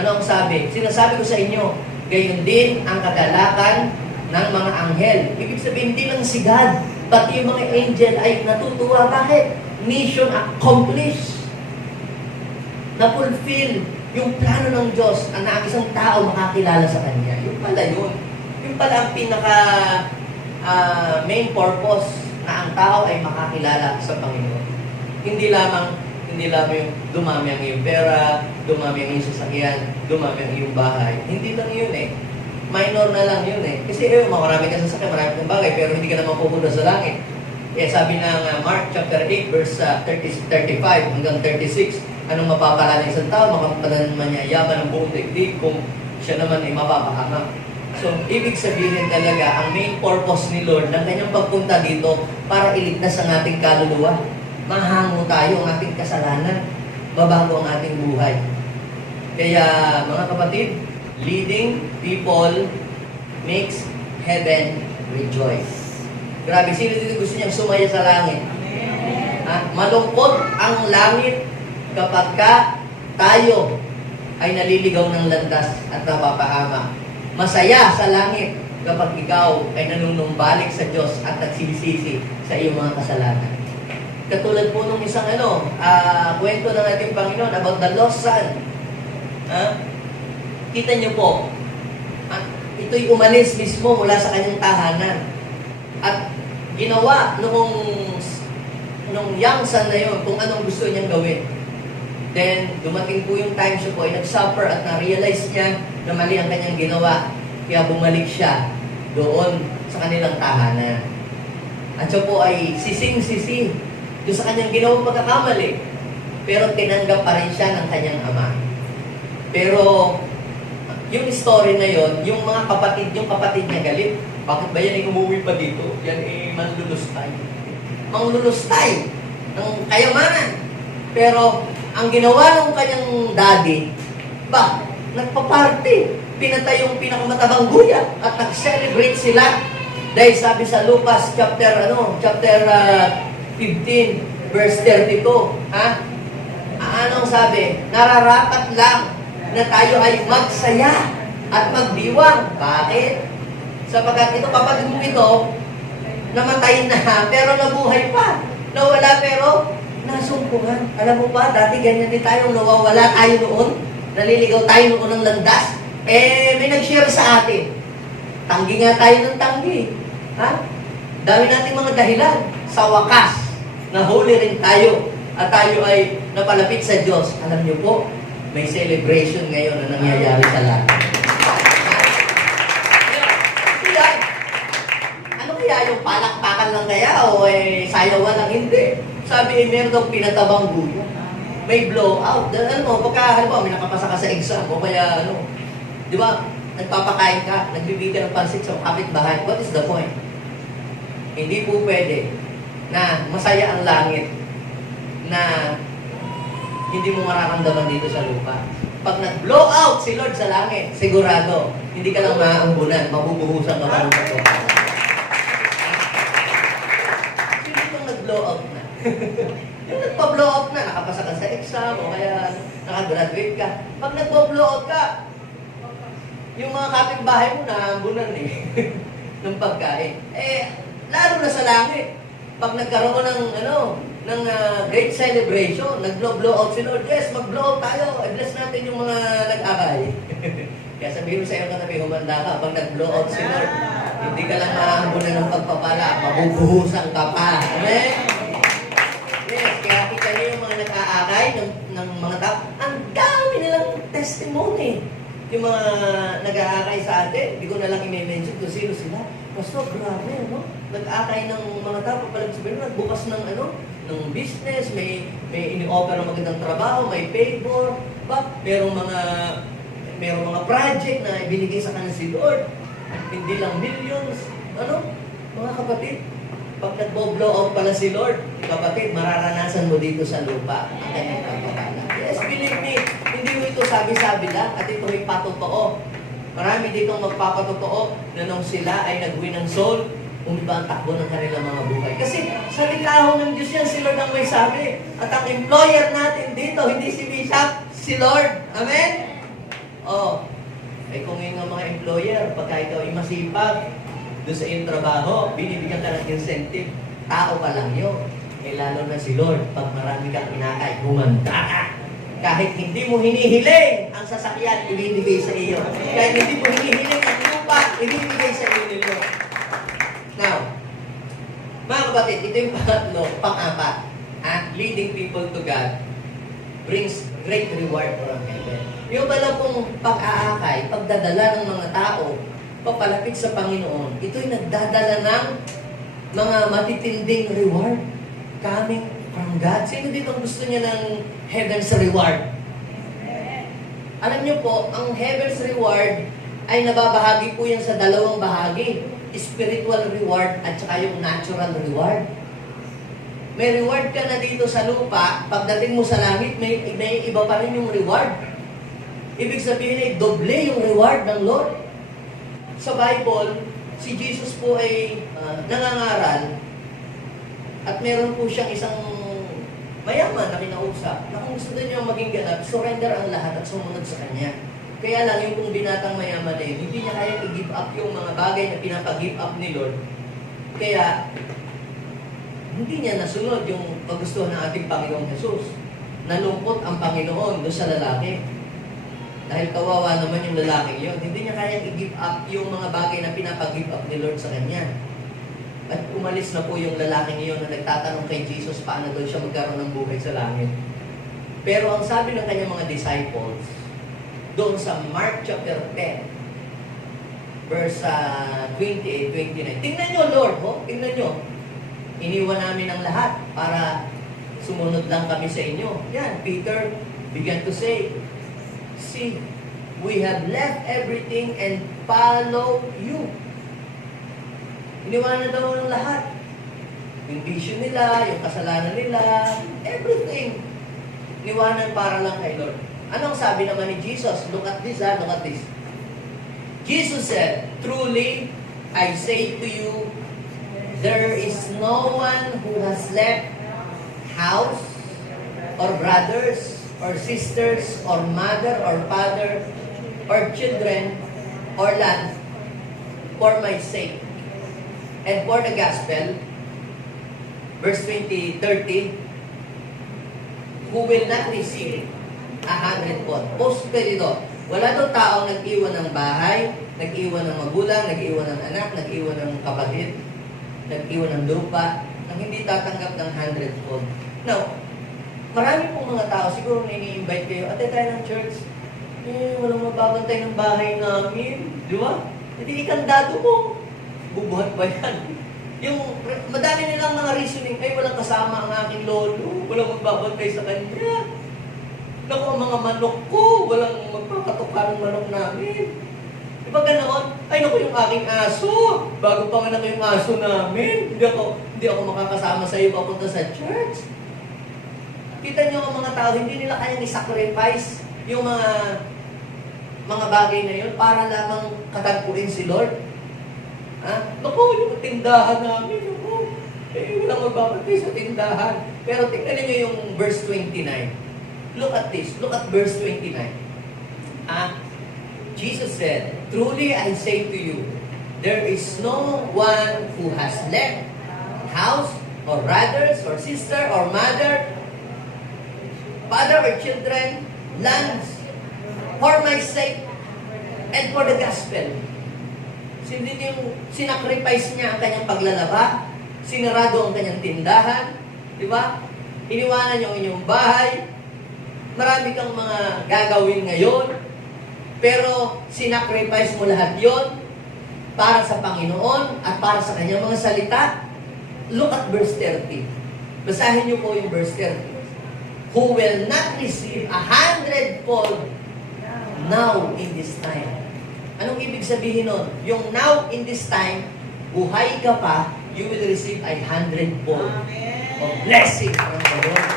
Ano ang sabi? Sinasabi ko sa inyo, gayon din ang kagalakan ng mga anghel. Ibig sabihin, hindi lang si God, pati yung mga angel ay natutuwa. Bakit? Mission accomplished. Na-fulfill yung plano ng Diyos na ang isang tao makakilala sa Kanya. Yung pala yun. Yung pala ang pinaka main purpose na ang tao ay makakilala sa Panginoon. Hindi lamang yung dumami ang iyong pera, dumami ang iyong sasakyan, dumami ang iyong bahay. Hindi lang yun Minor na lang yun Kasi marami kang sasakyan, marami kang bagay, pero hindi ka naman pupunta sa langit. Sabi ng Mark chapter 8, verse 35 hanggang 36, anong mapapala ng isang tao, makapalan naman niya yaman ng buong daigdig kung siya naman ay mapapahamak. So, ibig sabihin talaga, ang main purpose ni Lord ng kanyang pagpunta dito para iligtas ang ating kaluluwa. Mahango tayo ang ating kasalanan, mabago ang ating buhay. Kaya, mga kapatid, leading people makes heaven rejoice. Grabe, sino dito gusto niyang sumaya sa langit? Malungkot ang langit kapag tayo ay naliligaw ng landas at napapahamak. Masaya sa langit kapag ikaw ay nanunumbalik sa Diyos at nagsisisi sa iyong mga kasalanan. Katulad po nung isang kwento ng ating Panginoon about the lost son. Kita niyo po, ito'y umalis mismo mula sa kanyang tahanan. At ginawa nung young son na yun, kung anong gusto niyang gawin. Then, dumating po yung time siya po ay nag-suffer at na-realize niya na mali ang kanyang ginawa. Kaya bumalik siya doon sa kanilang tahanan. At siya po ay sising-sisi doon sa kanyang ginawang pagkakamali. Pero tinanggap pa rin siya ng kanyang ama. Pero, yung story na yon, yung kapatid niya galit. Bakit ba yan ay umuwi pa dito? Yan ay manlulustay. Manglulustay ng kayamanan. Pero, ang ginawa ng kanyang daddy, nagpa-party. Pinatay yung pinakamatabang guya at nag-celebrate sila. Dahil sabi sa Lucas chapter 15, verse 32, anong sabi? Nararapat lang na tayo ay magsaya at magdiwang. Bakit? Sapagkat ito, kapatid mo ito, namatay na, pero nabuhay pa. Nawala pero nasumpungan. Alam mo ba, dati ganyan din tayo, nawawala tayo noon, naliligaw tayo noon ng landas. May nag-share sa atin. Tanggi nga tayo ng tanggi. Dami nating mga dahilan. Sa wakas, nahuli rin tayo at tayo ay napalapit sa Diyos. Alam niyo po, may celebration ngayon na nangyayari sa lahat. Ano kaya yung palakpakan lang kaya o sayawan lang? Hindi. Sabi, meron daw pinatabang guya. May blowout. Alam mo, pagka, may nakapasa ka sa exam o kaya, di ba, nagpapakain ka, nagbibigay ka ng pansit sa kapitbahay. What is the point? Hindi po pwede na masaya ang langit na hindi mo mararamdaman dito sa lupa. Pag nag-blow out si Lord sa langit, sigurado, hindi ka lang maaambunan, mabubuhusan ka pa ng pagkakas. Sino itong nag-blow out na? Yung nagpa-blow out na, nakapasa ka sa exam, o kaya nakagraduate ka. Pag nagpa-blow out ka, yung mga kapitbahay mo naambunan ng pagkain. Lalo na sa langit. Pag nagkaroon ng great celebration, nag-blow out si Lord. Yes, mag-blow out tayo. I-bless natin yung mga nag-akay. Kaya sabihin mo sa iyo katabi, humanda ka. Pag nag-blow out si Lord, hindi ka lang maaambunan ng pagpapala, mabubuhusan ka pa. Amen? Yes, kaya kita niyo yung mga nag-aakay ng mga tao. Ang dami nilang testimony. Yung mga nag-aakay sa atin, hindi ko na lang i-mention kung sino sila. Pastor, grabe, nag-aakay ng mga tao, papalag sabihin, nagbukas ng ng business, may ini-offer ng magandang trabaho, may paid for, merong mga project na ibinigay sa kanila si Lord. Hindi lang millions. Mga kapatid, pag nag-blow out pala si Lord, kapatid, mararanasan mo dito sa lupa ang kanyang pagpapala. Yes, believe me, hindi mo ito sabi-sabi lang at ito ay patotoo. Marami dito magpapatotoo na nung sila ay nag-win ng soul, umiba ang takbo ng kanilang mga buhay. Kasi sa likahon ng Diyos yan, si Lord ang may sabi. At ang employer natin dito, hindi si Bishop, si Lord. Amen? Kung yung mga employer, pagka ikaw ay masipag doon sa iyong trabaho, binibigyan ka ng incentive, tao pa lang yun. Lalo na si Lord, pag marami kang inakay, humanda ka. Kahit hindi mo hinihiling ang sasakyan, ibibigay sa iyo. Kahit hindi mo hinihiling ang lupa, ibibigay sa iyo ni Lord. Now, mga kapatid, ito yung pangatlo, pang-apat. Leading people to God brings great reward from heaven. Yung pala pong pag-aakay, pagdadala ng mga tao, papalapit sa Panginoon, ito'y nagdadala ng mga matitinding reward coming from God. Sino dito gusto niya ng heaven's reward? Alam niyo po, ang heaven's reward ay nababahagi po yan sa dalawang bahagi. Spiritual reward at saka yung natural reward. May reward ka na dito sa lupa, pagdating mo sa langit, may iba pa rin yung reward. Ibig sabihin ay doble yung reward ng Lord. Sa Bible, si Jesus po ay nangangaral at meron po siyang isang mayaman na kinausap na kung gusto niya maging ganap, surrender ang lahat at sumunod sa Kanya. Kaya lang, yung kung binatang mayaman na yun, hindi niya kaya i-give up yung mga bagay na pinapag-give up ni Lord. Kaya, hindi niya nasunod yung kagustuhan ng ating Panginoong Jesus. Nalungkot ang Panginoon doon sa lalaki. Dahil kawawa naman yung lalaking yun. Hindi niya kayang i-give up yung mga bagay na pinapag-give up ni Lord sa kanya. At umalis na po yung lalaking yun na nagtatanong kay Jesus paano daw siya magkaroon ng buhay sa langit. Pero ang sabi ng kanyang mga disciples, doon sa Mark chapter 10, verse 28-29, tingnan nyo Lord, tingnan nyo. Iniwan namin ang lahat para sumunod lang kami sa inyo. Yan, Peter began to say, see, we have left everything and follow you. Iniwanan daw ng lahat. Yung vision nila, yung kasalanan nila, everything. Iniwanan para lang kay Lord. Anong sabi naman ni Jesus? Look at this, look at this. Jesus said, truly, I say to you, there is no one who has left house, or brothers, or sisters, or mother, or father, or children, or land, for my sake, and for the gospel, verse 30, who will not receive 100-fold. Post-perito, wala daw taong nag-iwan ng bahay, nag-iwan ng magulang, nag-iwan ng anak, nag-iwan ng kapatid, nag-iwan ng lupa, nang hindi tatanggap ng 100-fold. Now, marami pong mga tao, siguro nini-invite kayo, ate tayo ng church, walang mababantay ng bahay namin, di ba? Hindi ikandado mo. Bubuhat ba yan? Yung, madami nilang mga reasoning, ay walang kasama ang aking lolo, walang magbabantay sa kanya. Naku, ang mga manok ko, walang magpapatuka ng manok namin. Di ba ganoon? Ay naku, yung aking aso, bago pa nga yung aso namin, hindi ako makakasama sa iyo papunta sa church. Kita niyo ang mga tao, hindi nila kayang i-sacrifice yung mga bagay na yun para lamang katagpuin si Lord. Naku, yung tindahan namin, walang magbabantay sa tindahan. Pero tingnan niyo yung verse 29. Look at this. Look at verse 29. Jesus said, truly I say to you, there is no one who has left house, or brothers, or sister, or mother, father, or children, lands, for my sake, and for the gospel. Hindi yung sinacrifice niya ang kanyang paglalaba, sinarado ang kanyang tindahan, di ba? Iniwanan niyo ang inyong bahay, marami kang mga gagawin ngayon, pero sinacrifice mo lahat yon para sa Panginoon at para sa kanyang mga salita. Look at verse 30. Basahin niyo po yung verse 30. Who will not receive 100-fold now in this time. Anong ibig sabihin nun? Yung now in this time, buhay ka pa, you will receive 100-fold of blessing from the Lord.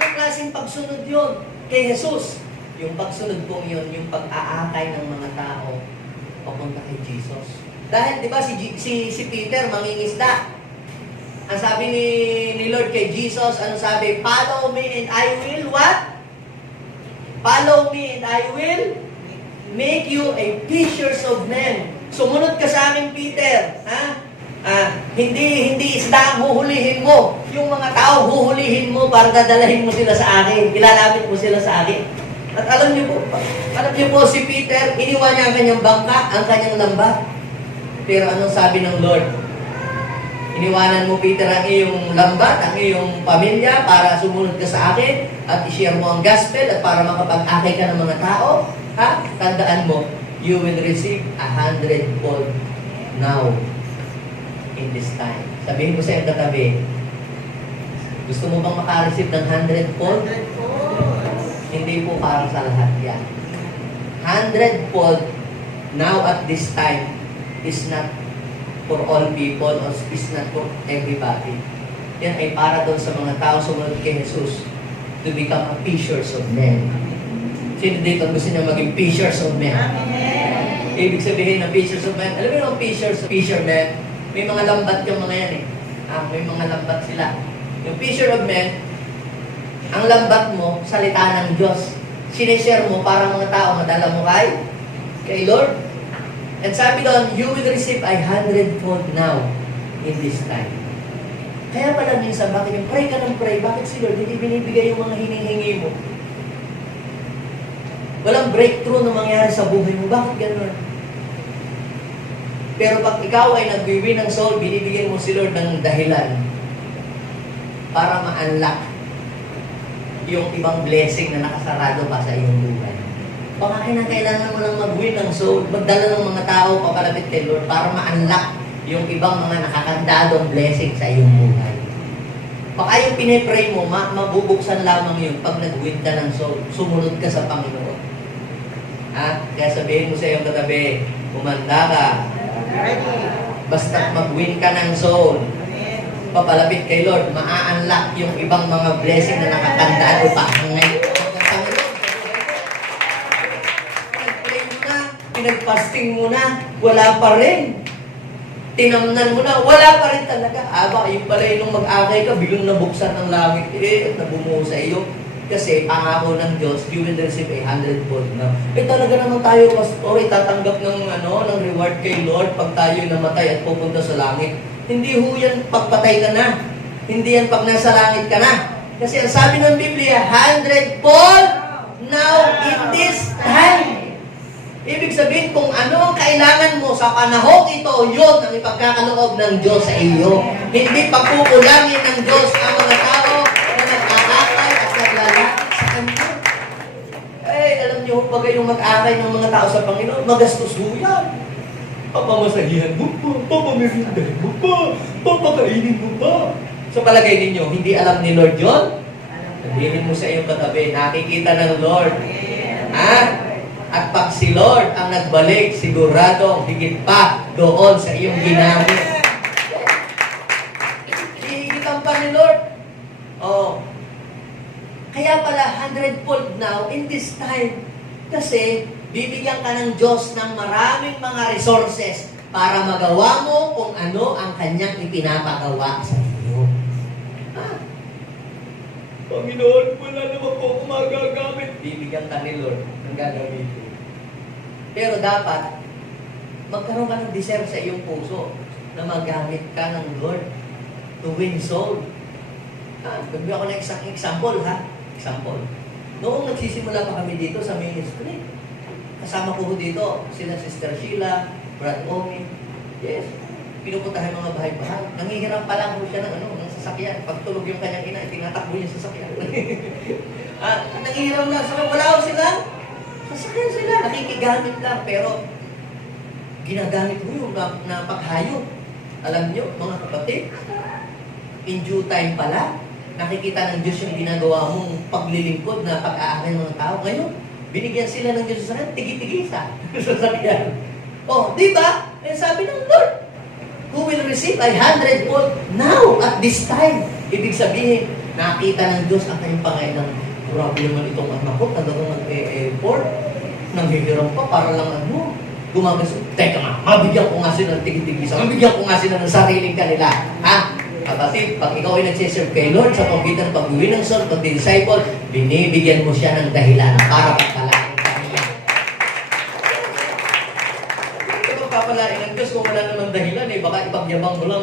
Anong klaseng pagsunod yun kay Jesus? Yung pagsunod pong yun, yung pag-aakay ng mga tao papunta kay Jesus. Dahil, di ba, si Peter, mangingisda. Ang sabi ni Lord kay Jesus, ano sabi? Follow me and I will what? Follow me and I will make you a fishers of men. Sumunod ka sa akin, Peter. Hindi isda ang huhulihin mo. Yung mga tao, huhulihin mo para dadalahin mo sila sa akin. Ilalapit mo sila sa akin. At alam niyo po si Peter, iniwan niya ang kanyang bangka, ang kanyang lambat. Pero anong sabi ng Lord? Iniwanan mo, Peter, ang iyong lambat, ang iyong pamilya para sumunod ka sa akin at i-share mo ang gospel at para makapag-akay ka ng mga tao. Tandaan mo, you will receive 100-fold now in this time. Sabihin ko sa iyong katabi, gusto mo bang makareceive ng 100-fold? Hindi po para sa lahat yan. 100-fold now at this time is not for all people or is not for everybody. Yan ay para doon sa mga tao sumunod kay Jesus to become a fishers of men. Sino dito gusto niya maging fishers of men? Amen. Ibig sabihin ng fishers of men, alam mo yung fishermen, may mga lambat yung mga yan may mga lambat sila. Yung fisher of men, ang lambat mo, salita ng Diyos. Sinishare mo para mga tao madala mo kay Lord. At sabi doon, you will receive 100-fold now in this time. Kaya pala minsan, bakit yung pray ka ng pray, bakit si Lord hindi binibigay yung mga hinihingi mo? Walang breakthrough na mangyari sa buhay mo. Bakit gano'n? Pero pag ikaw ay nag-win ng soul, binibigyan mo si Lord ng dahilan para ma-unlock yung ibang blessing na nakasarado pa sa iyong buhay. Baka kailangan mo lang mag-win ng soul, magdala ng mga tao papalapit kay Lord para ma-unlock yung ibang mga nakakandadong blessing sa iyong buhay. Baka yung pinipray mo, mabubuksan lamang yun pag nag-win ka ng soul, sumunod ka sa Panginoon. Kaya sabihin mo sa iyong katabi, umanda ka. Basta mag-win ka ng soul, papalapit kay Lord, ma-unlock yung ibang mga blessing na nakakandado pa ngayon. Pinag-pray mo na, pinag-fasting mo na, wala pa rin. Tinamnan mo na, wala pa rin talaga. Baka yung pala nung mag-akay ka, biglang nabuksan ng langit, nabumuo sa iyo. Kasi pangako ng Diyos, you will receive 100-fold na. Talaga naman tayo, pastor, tatanggap ng reward kay Lord pag tayo namatay at pupunta sa langit. Hindi ho yan pagpatay ka na. Hindi yan pag nasa langit ka na. Kasi ang sabi ng Biblia, 100-fold now in this time. Ibig sabihin, kung ano ang kailangan mo sa panahon ito, yun ang ipagkakaloob ng Diyos sa iyo. Hindi pagkukulangin ng Diyos ang mga tao na nag-aakay at naglalakit sa Kanya. Alam niyo, bagay yung mag-akay ng mga tao sa Panginoon, magastos ho yan. Papamasahihan mo pa, papamirindahin mo pa, papakainin mo pa. So palagay ninyo, hindi alam ni Lord yun? Sabihin mo sa iyong katabi, nakikita ng Lord. At pag si Lord ang nagbalik, sigurado higit pa doon sa iyong ginamit. Hihigitan pa ni Lord. Kaya pala 100-fold now in this time. Kasi bibigyan ka ng Diyos ng maraming mga resources para magawa mo kung ano ang Kanyang ipinapagawa sa iyo. Panginoon, wala naman po akong magagamit. Bibigyan ka ni Lord ng gagamitin. Pero dapat, magkaroon ka ng desire sa iyong puso na magamit ka ng Lord to win soul. Bigyan ako ng isang example, Example. Noong nagsisimula pa kami dito sa ministry, kasama ko dito, sila Sister Sheila, Brad Omi. Yes. Pinupuntahan mga bahay-bahay. Nangihiram pa lang siya ng sasakyan. Pag tulog yung kanyang ina, tinatakbo yung sasakyan. Nangihiram lang. Wala ko sila. Sasakyan sila. Nakikigamit lang. Pero, ginagamit mo yung na paghayo. Alam nyo, mga kapatid, in due time pala, nakikita ng Diyos yung ginagawa mong paglilingkod na pag-aakin ng tao. Ngayon, binigyan sila ng Diyos sa sasakyan, tigi-tigisa. Sasakyan. Di ba? Sabi ng Lord, who will receive 100-fold now at this time. Ibig sabihin, nakita ng Diyos ang kanyang pangailang. Grabe naman itong anak ko, talagang nag-e-effort, nanghihiram pa para lang gumagas. Teka nga, mabigyan ko nga sila ng tigi-tigisa, mabigyan ko nga sila ng sariling kanila. Kapatid, pag ikaw ay nagsiserve kay Lord sa pagbitan pag-uwi ng soul, pag-disciple, binibigyan mo siya ng dahilan para pagpalain kanya. Papalain ng Diyos kung wala namang dahilan baka ipagyabang mo lang,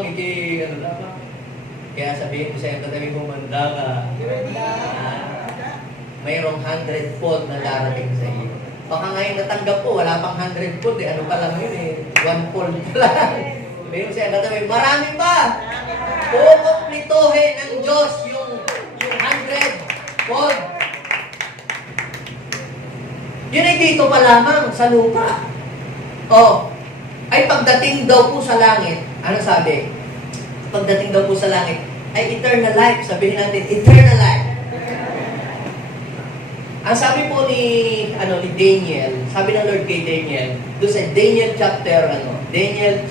Kaya sabihin ko sa iyo, katabi mo, manda ka. Mayroong 100-fold na darating sa iyo. Baka ngayon natanggap po, wala pang 100-fold ano pa lang yun 1-fold pa lang. Sabihin ko sa iyo, katabi, marami pa! Kukumplituhin ng Diyos yung 100-fold. Yun ay dito pa lamang sa lupa. Ay pagdating daw po sa langit, ano sabi? Pagdating daw po sa langit, ay eternal life. Sabihin natin, eternal life. Ang sabi po ni Daniel, sabi ng Lord kay Daniel, doon sa Daniel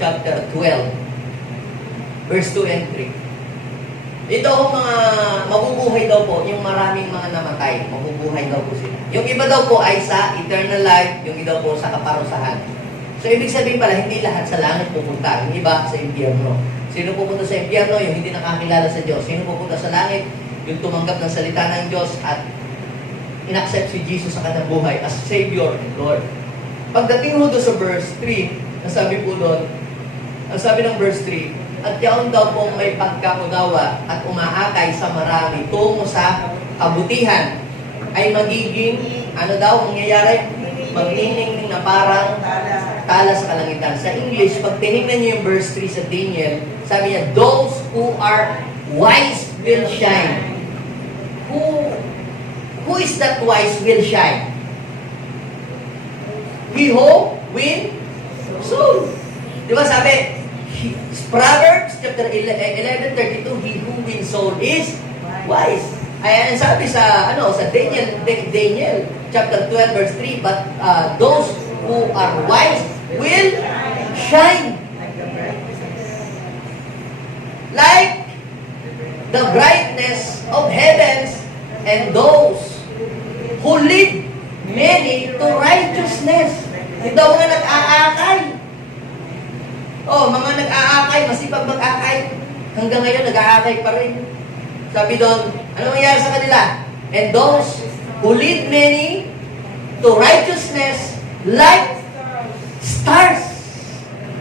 chapter 12, verse 2 and 3. Ito mga mabubuhay daw po, yung maraming mga namatay, mabubuhay daw po sila. Yung iba daw po ay sa eternal life, yung iba po sa kaparusahan. So, ibig sabihin pala, hindi lahat sa langit pupunta. Yung iba sa impyerno. Sino pupunta sa impyerno? Yung hindi nakakilala sa Diyos. Sino pupunta sa langit? Yung tumanggap ng salita ng Diyos at inaccept si Jesus sa kanyang buhay as Savior and Lord. Pagdating mo doon sa verse 3, nasabi po doon, ang sabi ng verse 3, at yaon daw pong may pagkaunawa at umaakay sa marami tungo sa kabutihan ay magiging, ano daw, mangyayari? Magniningning na parang talas sa kalangitan. Sa English, pag tinignan niyo yung verse 3 sa Daniel, sabi niya, those who are wise will shine. Who is that wise will shine? He who win soul. Di ba sabi, Proverbs chapter 11:32, he who wins soul is wise. Ayan sabi sa Daniel chapter 12 verse 3, but those who are wise will shine like the brightness of heavens, and those who lead many to righteousness. Hindi daw mga nag-aakay. Mga nag-aakay, masipag mag-aakay. Hanggang ngayon, nag-aakay pa rin. Sabi doon, ano mangyayari sa kanila? And those who lead many to righteousness like stars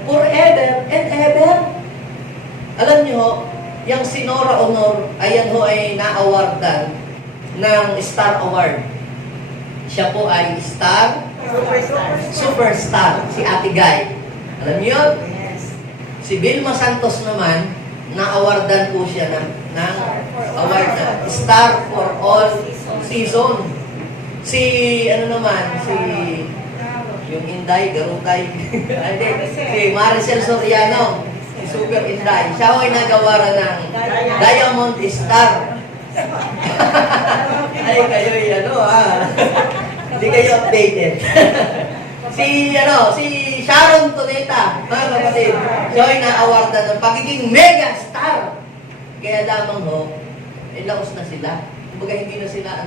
forever and ever. Alam niyo, yung si Nora Honor, ayan ho ay na-awardan ng Star Award. Siya po ay superstar, si Ate Guy. Alam niyo, si Vilma Santos naman, na-awardan po siya ng award na Star for All Season. Si yung Inday, Garutay, si Maricel Soriano, si Super Inday. Siya ay nagawaran ng Diamond Star. Ay, kayo hindi kayo updated. si Sharon Tuneta, mga kapatid, siya ay na-awardan ng pagiging mega star. Kaya lamang laos na sila. Kumbaga hindi na sila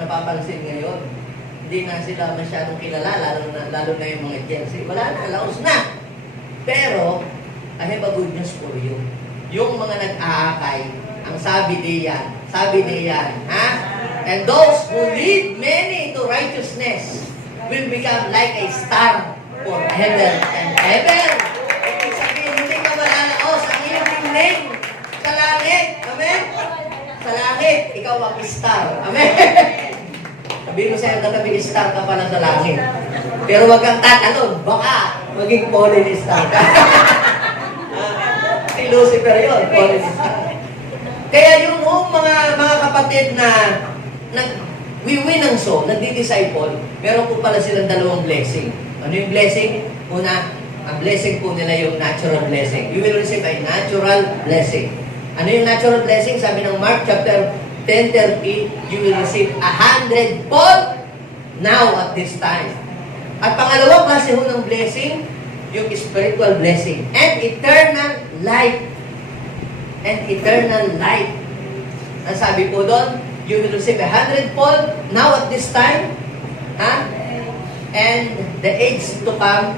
napapansin ngayon. Hindi na sila masyadong kilala, lalo na yung mga Chelsea. Wala na, laos na. Pero, I have a good news for you. Yung mga nag-aakay, ang sabi diyan, ha? And those who lead many to righteousness will become like a star forever and ever. Ibig sabihin, hindi ka malalaos ang iyong name sa langit. Amen? Sa langit, ikaw ang star. Amen? Sabihin mo sa'yo, katabi star ka pala sa langit. Pero wag kang tatalon, baka maging fallen star ka. Si Lucifer yun, fallen star. Kaya yung mga kapatid na nag-win ng soul, nagdi-disciple, meron po pala silang dalawang blessing. Ano yung blessing? Una, ang blessing po nila yung natural blessing. You will receive a natural blessing. Ano yung natural blessing? Sabi ng Mark chapter 10:30, you will receive 100-fold now at this time. At pangalawang klase ho ng blessing, yung spiritual blessing. And eternal life. And eternal life. Ang sabi po doon, you will receive 100-fold now at this time. And the age to come,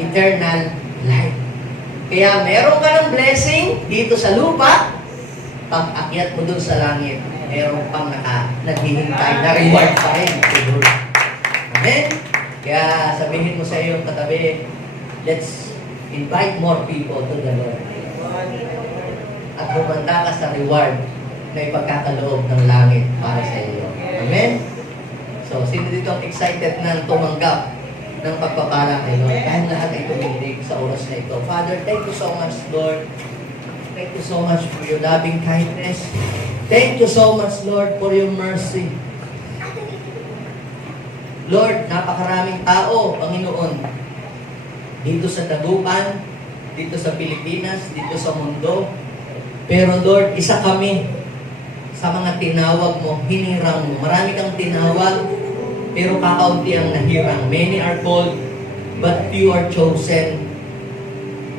eternal life. Kaya meron ka ng blessing dito sa lupa, pag akyat mo dun sa langit, meron pang naghihintay na reward pa rin. Amen? Kaya sabihin mo sa iyong katabi, let's invite more people to the Lord. At humanda ka sa reward na ipagkakaloob ng langit para sa iyo. Amen? So, sino dito ang excited na tumanggap ng pagpapala kay Lord? Dahil lahat ay tuminig sa oras na ito. Father, thank you so much, Lord. Thank you so much for your loving kindness. Thank you so much, Lord, for your mercy. Lord, napakaraming tao, Panginoon, dito sa Dagupan, dito sa Pilipinas, dito sa mundo. Pero Lord, isa kami sa mga tinawag mo, hinirang mo. Marami kang tinawag, pero kakaunti ang nahirang. Many are called, but few are chosen.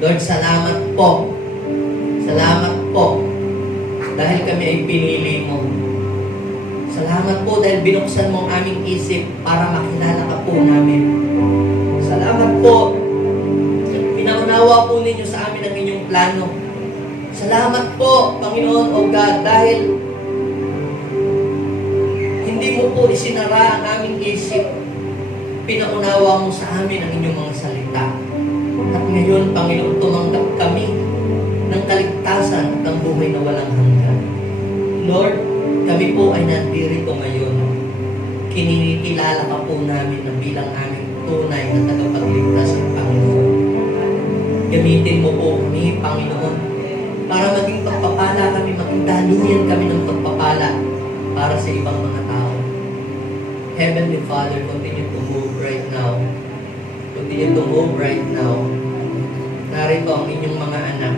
Lord, salamat po. Salamat po. Dahil kami ay pinili mo. Salamat po dahil binuksan mo ang aming isip para makilala ka po namin. Salamat po. Pinaunawa po ninyo sa amin ang inyong plano. Salamat po, Panginoon o God, dahil hindi mo po isinara ang aming isip. Pinaunawa mo sa amin ang inyong mga salita. At ngayon, Panginoon, tumanggap kami ng kaligtasan at ng buhay na walang hanggan. Lord, kami po ay nandirito ngayon. Kinikilala ka po namin na bilang aming tunay na tagapagligtas ng Panginoon. Gamitin mo po kami, Panginoon, para maging pagpapala kami, maging daluyan kami ng pagpapala para sa ibang mga tao. Heavenly Father, continue to move right now. Continue to move right now. Narito ang inyong mga anak.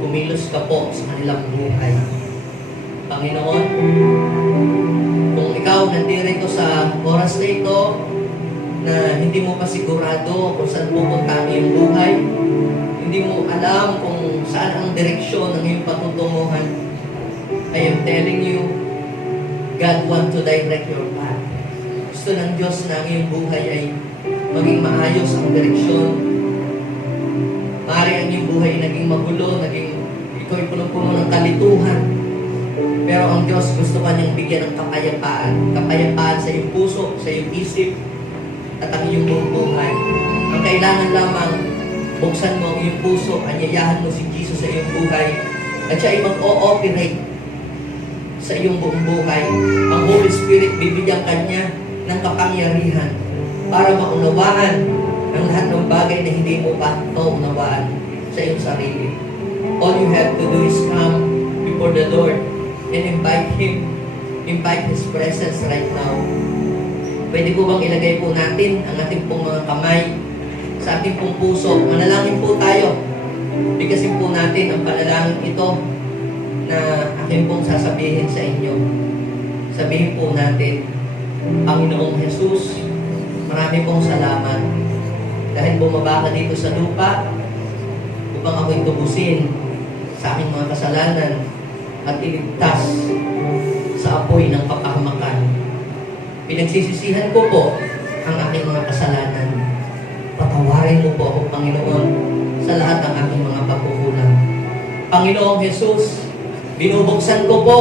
Kumilos ka po sa kanilang buhay. Panginoon, kung ikaw nandirito sa oras na ito, na hindi mo pa sigurado kung saan pupunta ang iyong buhay, hindi mo alam kung saan ang direksyon ng iyong patutunguhan, I am telling you, God want to direct your path. Gusto ng Diyos na ang iyong buhay ay maging maayos ang direksyon. Maaari ang iyong buhay ay naging magulo, ikaw ay punong-puno ng kalituhan. Pero ang Diyos gusto ka niyang bigyan ng kapayapaan. Kapayapaan sa iyong puso, sa iyong isip, at ang iyong buong buhay. Ang kailangan lamang, buksan mo ang iyong puso, anyayahan mo si Jesus sa iyong buhay, at siya ay mag-ooperate sa iyong buong buhay. Ang Holy Spirit, bibigyan ka niya ng kapangyarihan para maunawaan ang lahat ng bagay na hindi mo pa maunawaan sa iyong sarili. All you have to do is come before the Lord and invite Him, invite His presence right now. Pwede po bang ilagay po natin ang ating pong mga kamay sa ating pong puso? Manalangin po tayo. Bigkasin po natin ang panalangin ito na aking pong sasabihin sa inyo. Sabihin po natin, Panginoong Jesus, marami pong salamat dahil bumaba ka dito sa lupa upang ako'y tubusin sa aking mga kasalanan at iligtas sa apoy ng kapahamakan. Pinagsisisihan ko po ang aking mga kasalanan. Patawarin mo po ako, Panginoon, sa lahat ng aking mga pagkukulang. Panginoong Jesus, binubuksan ko po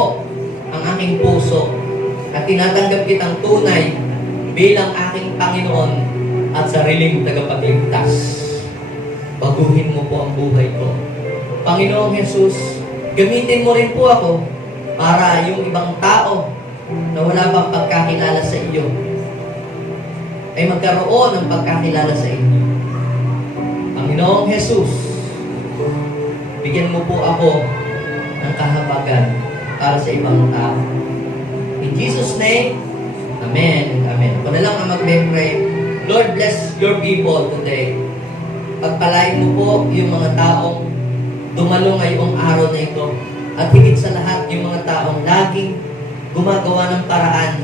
ang aking puso at tinatanggap kitang tunay bilang aking Panginoon at sariling tagapagligtas. Baguhin mo po ang buhay ko. Panginoong Jesus, gamitin mo rin po ako para yung ibang tao na wala pang pagkakilala sa iyo ay magkaroon ng pagkakilala sa inyo. Panginoong Jesus, bigyan mo po ako ng kahabagan para sa ibang tao. In Jesus' name, Amen and Amen. Kung na lang ang magme-pray, Lord, bless your people today. Pagpalain mo po yung mga taong dumalo ngayong araw na ito. At higit sa lahat, yung mga taong laging gumagawa ng paraan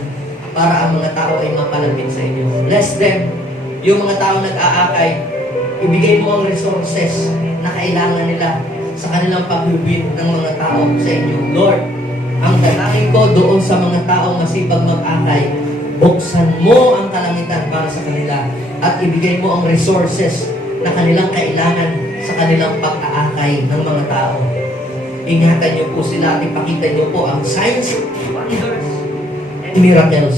para ang mga tao ay mapalapit sa inyo. Bless them. Yung mga taong nag-aakay, ibigay mo ang resources na kailangan nila sa kanilang pagbibig ng mga tao sa inyo. Lord, ang dalangin ko doon sa mga taong masipag mag-akay, buksan mo ang kalangitan para sa kanila at ibigay mo ang resources na kanilang kailangan sa kanilang pag-aakay ng mga tao. Ingatan niyo po sila at ipakita niyo po ang signs, wonders, and miracles.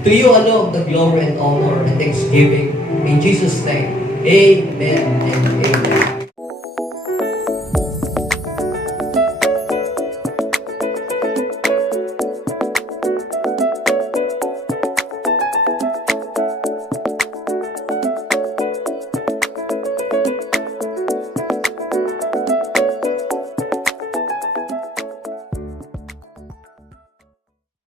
To you alone the glory and honor and thanksgiving. In Jesus' name, Amen and Amen.